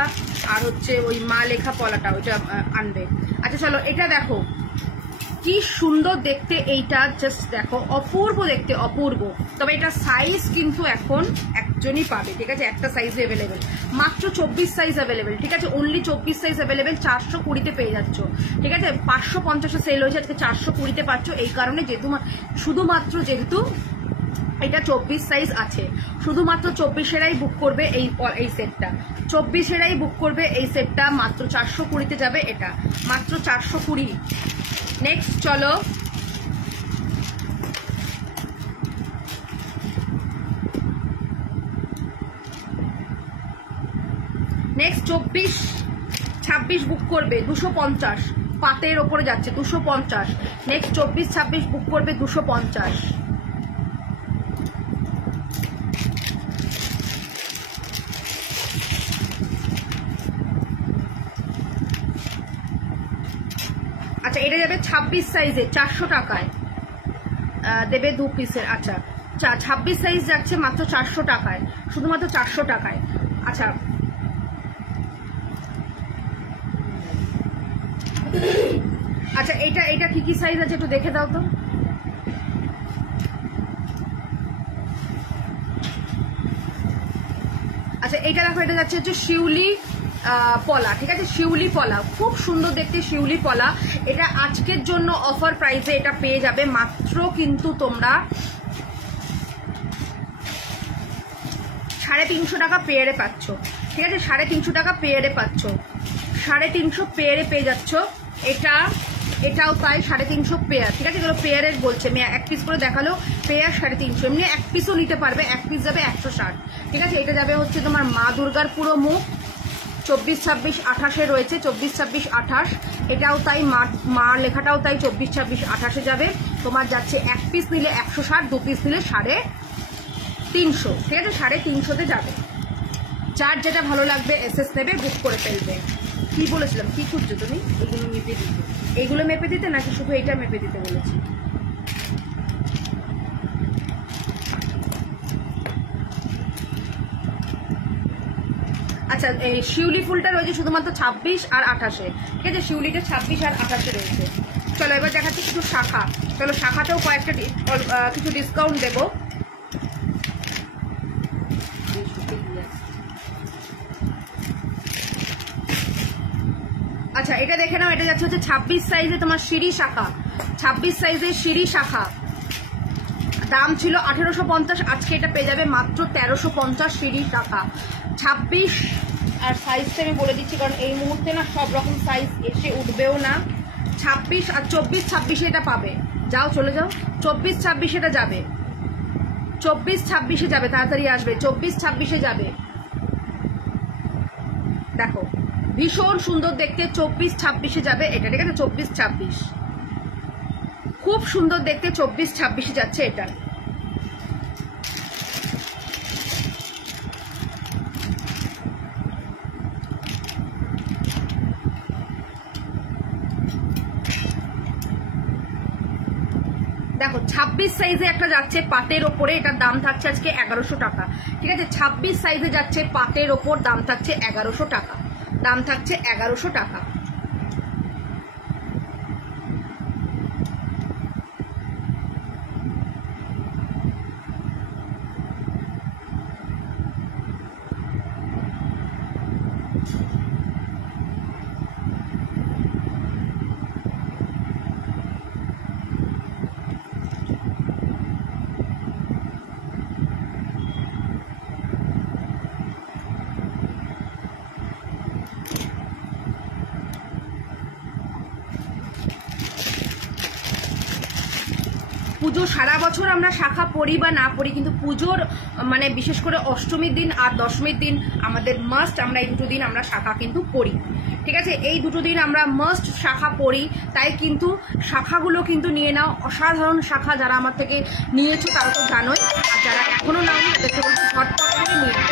আর হচ্ছে ওই মা লেখা পলাটা ওইটা আনবে। আচ্ছা চলো এটা দেখো কি সুন্দর দেখতে, এইটা জাস্ট দেখো, অপূর্ব দেখতে, অপূর্ব। তবে এটা সাইজ কিন্তু এখন একজনই পাবে, ঠিক আছে, একটা সাইজ অ্যাভেলেবেল, মাত্র 24 সাইজ অ্যাভেলেবেল, ঠিক আছে, অনলি 24 সাইজ অ্যাভেলেবেল, 420-তে পেয়ে যাচ্ছ, ঠিক আছে, 550-এ সেল হয়েছে, আজকে 420-তে পাচ্ছ। এই কারণে যেহেতু শুধুমাত্র যেহেতু এটা 24 সাইজ আছে, শুধুমাত্র 24-এরাই বুক করবে এই সেটটা, 24-এরাই বুক করবে এই সেটটা, মাত্র 420-তে যাবে এটা, মাত্র 420। নেক্সট চলো নেক্সট 24-26 বুক করবে 250, পাতের ওপরে যাচ্ছে 250। নেক্সট 24-26 বুক করবে 250। আচ্ছা এটা যাবে 26 সাইজে 400 টাকায়, দেবে 2 পিসের। আচ্ছা 26 সাইজ যাচ্ছে মাত্র 400 টাকায়, শুধুমাত্র 400 টাকায়। আচ্ছা আচ্ছা এটা কি কি সাইজ আছে একটু দেখে দাও তো। আচ্ছা এটা দেখো, এটা যাচ্ছে হচ্ছে শিউলি পলা, ঠিক আছে, শিউলি পলা, খুব সুন্দর দেখতে শিউলি পলা। এটা আজকের জন্য অফার প্রাইসে এটা পেয়ে যাবে মাত্র কিন্তু তোমরা 350 টাকা পেয়ারে পাচ্ছ, ঠিক আছে, 350 টাকা পেয়ারে পাচ্ছ, 350 পেয়ারে পেয়ে যাচ্ছ। এটাও তাই 350 পেয়ার, ঠিক আছে, এগুলো পেয়ারের বলছে, আমি 1 পিস করে দেখালো, পেয়ার 350, এমনি 1 পিসও নিতে পারবে, 1 পিস যাবে 160, ঠিক আছে। এটা যাবে হচ্ছে তোমার মা দুর্গার পুরো মুখ, 24-26-28-এ রয়েছে, 24-26-28, এটাও তাই, মা লেখাটাও তাই 24-26-28-এ যাবে। তোমার যাচ্ছে 1 পিস নিলে 160, 2 পিস নিলে 350, ঠিক আছে, 350-তে যাবে। যার যেটা ভালো লাগবে এসএস নেবে, বুক করে ফেলবে। কি বলেছিলাম, কি খুঁজছো তুমি? এইগুলো মেপে দিতে, এইগুলো মেপে দিতে নাকি শুধু এইটা মেপে দিতে বলেছি? আচ্ছা এই শিউলি ফুলটা রয়েছে শুধুমাত্র 26 আর 28-এ, ঠিক আছে, শিউলিটা 26 আর 28-এ রয়েছে। চলো এবার দেখাচ্ছি কিছু শাখা, চলো শাখাতেও কয়েকটা কিছু ডিসকাউন্ট দেবো। আচ্ছা এটা দেখে নাও, এটা যাচ্ছে হচ্ছে 26 সাইজে তোমার সিঁড়ি শাখা, 26 সাইজের সিঁড়ি শাখা, দাম ছিল 1850, আজকে এটা পেয়ে যাবে মাত্র 1350 সিঁড়ি শাখা। 26 আর সাইজটা আমি বলে দিচ্ছি কারণ এই মুহূর্তে না সব রকম সাইজ এসে উঠবেও না। 26 আর 24-26-এ এটা পাবে, যাও চলে যাও, 24-26 এটা যাবে, 24-26-এ যাবে, তাড়াতাড়ি আসবে, 24-26-এ যাবে। দেখো ভীষণ সুন্দর দেখতে, 24-26-এ যাবে এটা, ঠিক আছে, 24-26 খুব সুন্দর দেখতে, 24-26-এ যাচ্ছে এটা। দেখো 26 সাইজে একটা যাচ্ছে পাতের ওপরে, এটার দাম থাকছে আজকে 1100 টাকা, ঠিক আছে, 26 সাইজে যাচ্ছে পাতের ওপর, দাম থাকছে 1100 টাকা, দাম থাকছে 1100 টাকা। পুজো সারা বছর আমরা শাখা পড়ি বা না পড়ি, কিন্তু পুজোর মানে বিশেষ করে অষ্টমীর দিন আর দশমীর দিন আমাদের মাস্ট, আমরা এই দুটো দিন আমরা শাখা কিন্তু পড়ি। ঠিক আছে, এই দুটো দিন আমরা মাস্ট শাখা পড়ি, তাই কিন্তু শাখাগুলো কিন্তু নিয়ে নাও। অসাধারণ শাখা, যারা আমার থেকে নিয়েছো তারা তো জানোই, আর যারা এখনো নাওনি তাদেরকে বলবো ঝটপট করে নিয়ে নাও।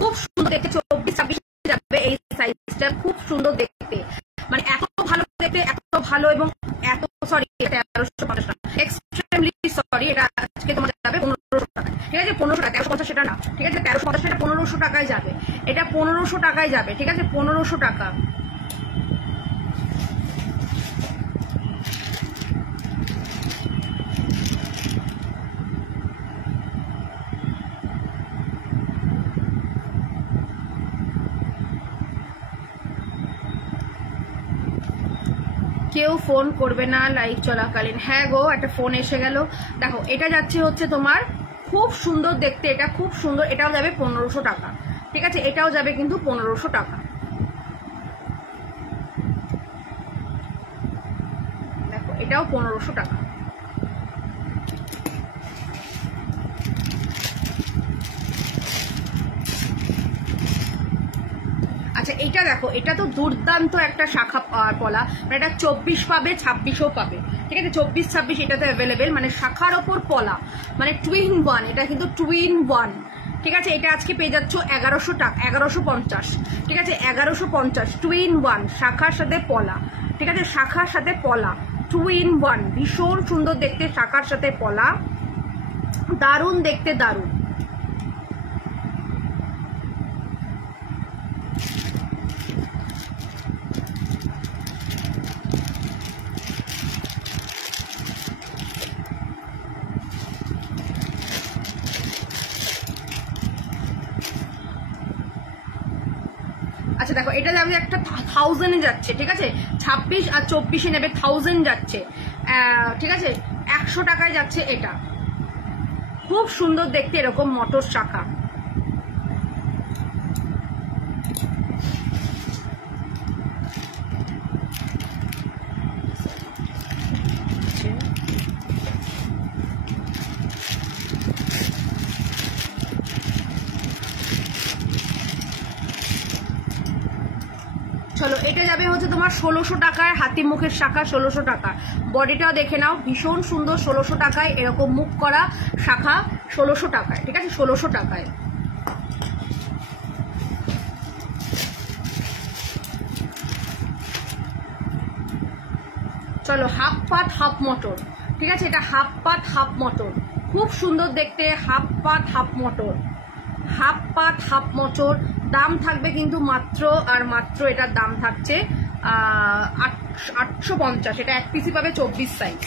খুব সুন্দর দেখতে, 24-26 যাবে এই সাইজটা, খুব সুন্দর দেখতে, মানে এত ভালো দেখতে, এত ভালো এবং এত সরি 1350 টাকা, এক্সট্রিমলি সরি, এটা আজকে তোমার যাবে 1500 টাকা। ঠিক আছে, 1500 টাকা, 1350 সেটা না, ঠিক আছে, 1350 সেটা 1500 টাকায় যাবে, এটা 1500 টাকায় যাবে। ঠিক আছে, 1500 টাকা। কেউ ফোন করবে না লাইভ চলাকালীন। হ্যাঁ গো, একটা ফোন এসে গেল। দেখো, এটা যাচ্ছে হচ্ছে তোমার খুব সুন্দর দেখতে, এটা খুব সুন্দর, এটাও যাবে 1500 টাকা। ঠিক আছে, এটাও যাবে কিন্তু 1500 টাকা। দেখো, এটাও 1500 টাকা। আচ্ছা, এটা দেখো, এটা তো দুর্দান্ত একটা শাখা পলা, মানে এটা 24 পাবে, 26ও পাবে। ঠিক আছে, 24-26 এটাতে অ্যাভেলেবেল, মানে শাখার ওপর পলা, মানে টুইন ওয়ান, এটা কিন্তু টুইন ওয়ান। ঠিক আছে, এটা আজকে পেয়ে যাচ্ছ 1100 টাকা, 1150। ঠিক আছে, 1150 টুইন ওয়ান, শাখার সাথে পলা। ঠিক আছে, শাখার সাথে পলা, টুইন ওয়ান, ভীষণ সুন্দর দেখতে, শাখার সাথে পলা, দারুণ দেখতে, দারুণ। আচ্ছা দেখো, এটা যাবে একটা 1000-এ যাচ্ছে। ঠিক আছে, 26 আর 24-এ নেবে 1000 যাচ্ছে। ঠিক আছে, 100 টাকায় যাচ্ছে এটা। খুব সুন্দর দেখতে, এরকম মটর শাখা। চলো, এটা যাবে হচ্ছে তোমার 1600 টাকায়, হাতি মুখের শাখা, 1600 টাকা। বডিটাও দেখে নাও, ভীষণ সুন্দর, 1600 টাকায় এরকম মুখ করা শাখা, 1600 টাকায়। ঠিক আছে, 1600 টাকায়। চলো, হাফ পাত হাফ মটর। ঠিক আছে, এটা হাফ পাত হাফ মটর, খুব সুন্দর দেখতে, হাফ পাত হাফ মটর, হাফ পাত হাফ মটর। দাম থাকবে কিন্তু মাত্র আর মাত্র, এটার দাম থাকছে 850। এটা এক পিসি পাবে, 24 সাইজ।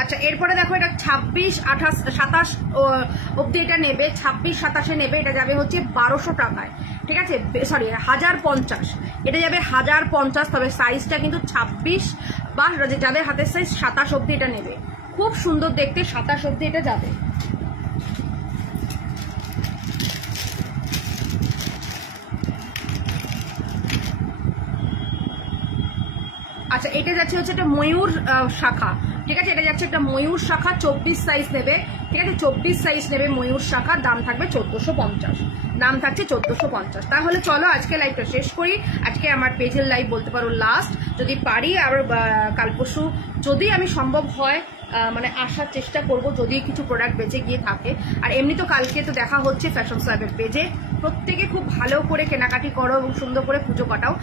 আচ্ছা, এরপরে দেখো, এটা 26, 28, 27 অব্দি এটা নেবে, 26-27-এ নেবে, এটা যাবে হচ্ছে 1200 টাকায়। ঠিক আছে, সরি 1050, এটা যাবে 1050। তবে সাইজটা কিন্তু 26 বা যাদের হাতের সাইজ 27 অব্দি এটা নেবে, খুব সুন্দর দেখতে, 27 অব্দি এটা যাবে। আচ্ছা, এটা যাচ্ছে হচ্ছে একটা ময়ূর শাখা। ঠিক আছে, এটা যাচ্ছে একটা ময়ূর শাখা, 24 সাইজ নেবে। ঠিক আছে, 24 সাইজ নেবে ময়ূর শাখা, দাম থাকবে 1450, দাম থাকছে 1450। তাহলে চলো আজকে লাইভটা শেষ করি। আজকে আমার পেজের লাইভ বলতে পারো লাস্ট, যদি পারি আর কাল পরশু যদি আমি সম্ভব হয় মানে আসার চেষ্টা করব যদি কিছু প্রোডাক্ট বেঁচে গিয়ে থাকে। আর এমনি তো কালকে তো দেখা হচ্ছে ফ্যাশন স্ল্যাবের পেজে। প্রত্যেকে খুব ভালো করে কেনাকাটি করো এবং সুন্দর করে পুজো কাটাও।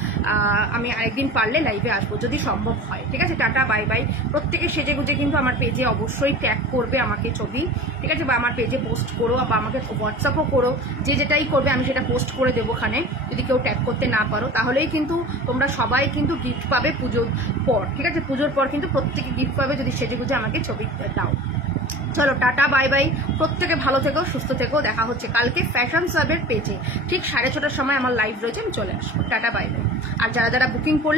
আমি আরেকদিন পারলে লাইভে আসবো যদি সম্ভব হয়। ঠিক আছে, টাটা বাই বাই। প্রত্যেকে সেজে গুজে কিন্তু আমার পেজে অবশ্যই ট্যাগ করবে আমাকে ছবি, ঠিক আছে, বা আমার পেজে পোস্ট করো বা আমাকে হোয়াটসঅ্যাপও করো, যে যেটাই করবে আমি সেটা পোস্ট করে দেবো ওখানে। যদি কেউ ট্যাগ করতে না পারো তাহলেই কিন্তু তোমরা সবাই কিন্তু গিফট পাবে পুজোর পর। ঠিক আছে, পুজোর পর কিন্তু প্রত্যেকে গিফট পাবে যদি সেজে গুজে আমাকে ছবি দাও। চলো টাটা বাই বাই, প্রত্যেকে ভালো থেকো, সুস্থ থেকো। দেখা হচ্ছে কালকে ফ্যাশন স্ল্যাবের পেজে ঠিক 6:30টার সময় আমার লাইভ রয়েছে, আমি চলে আসবো। Tata bye bye. আর যারা যারা বুকিং করলে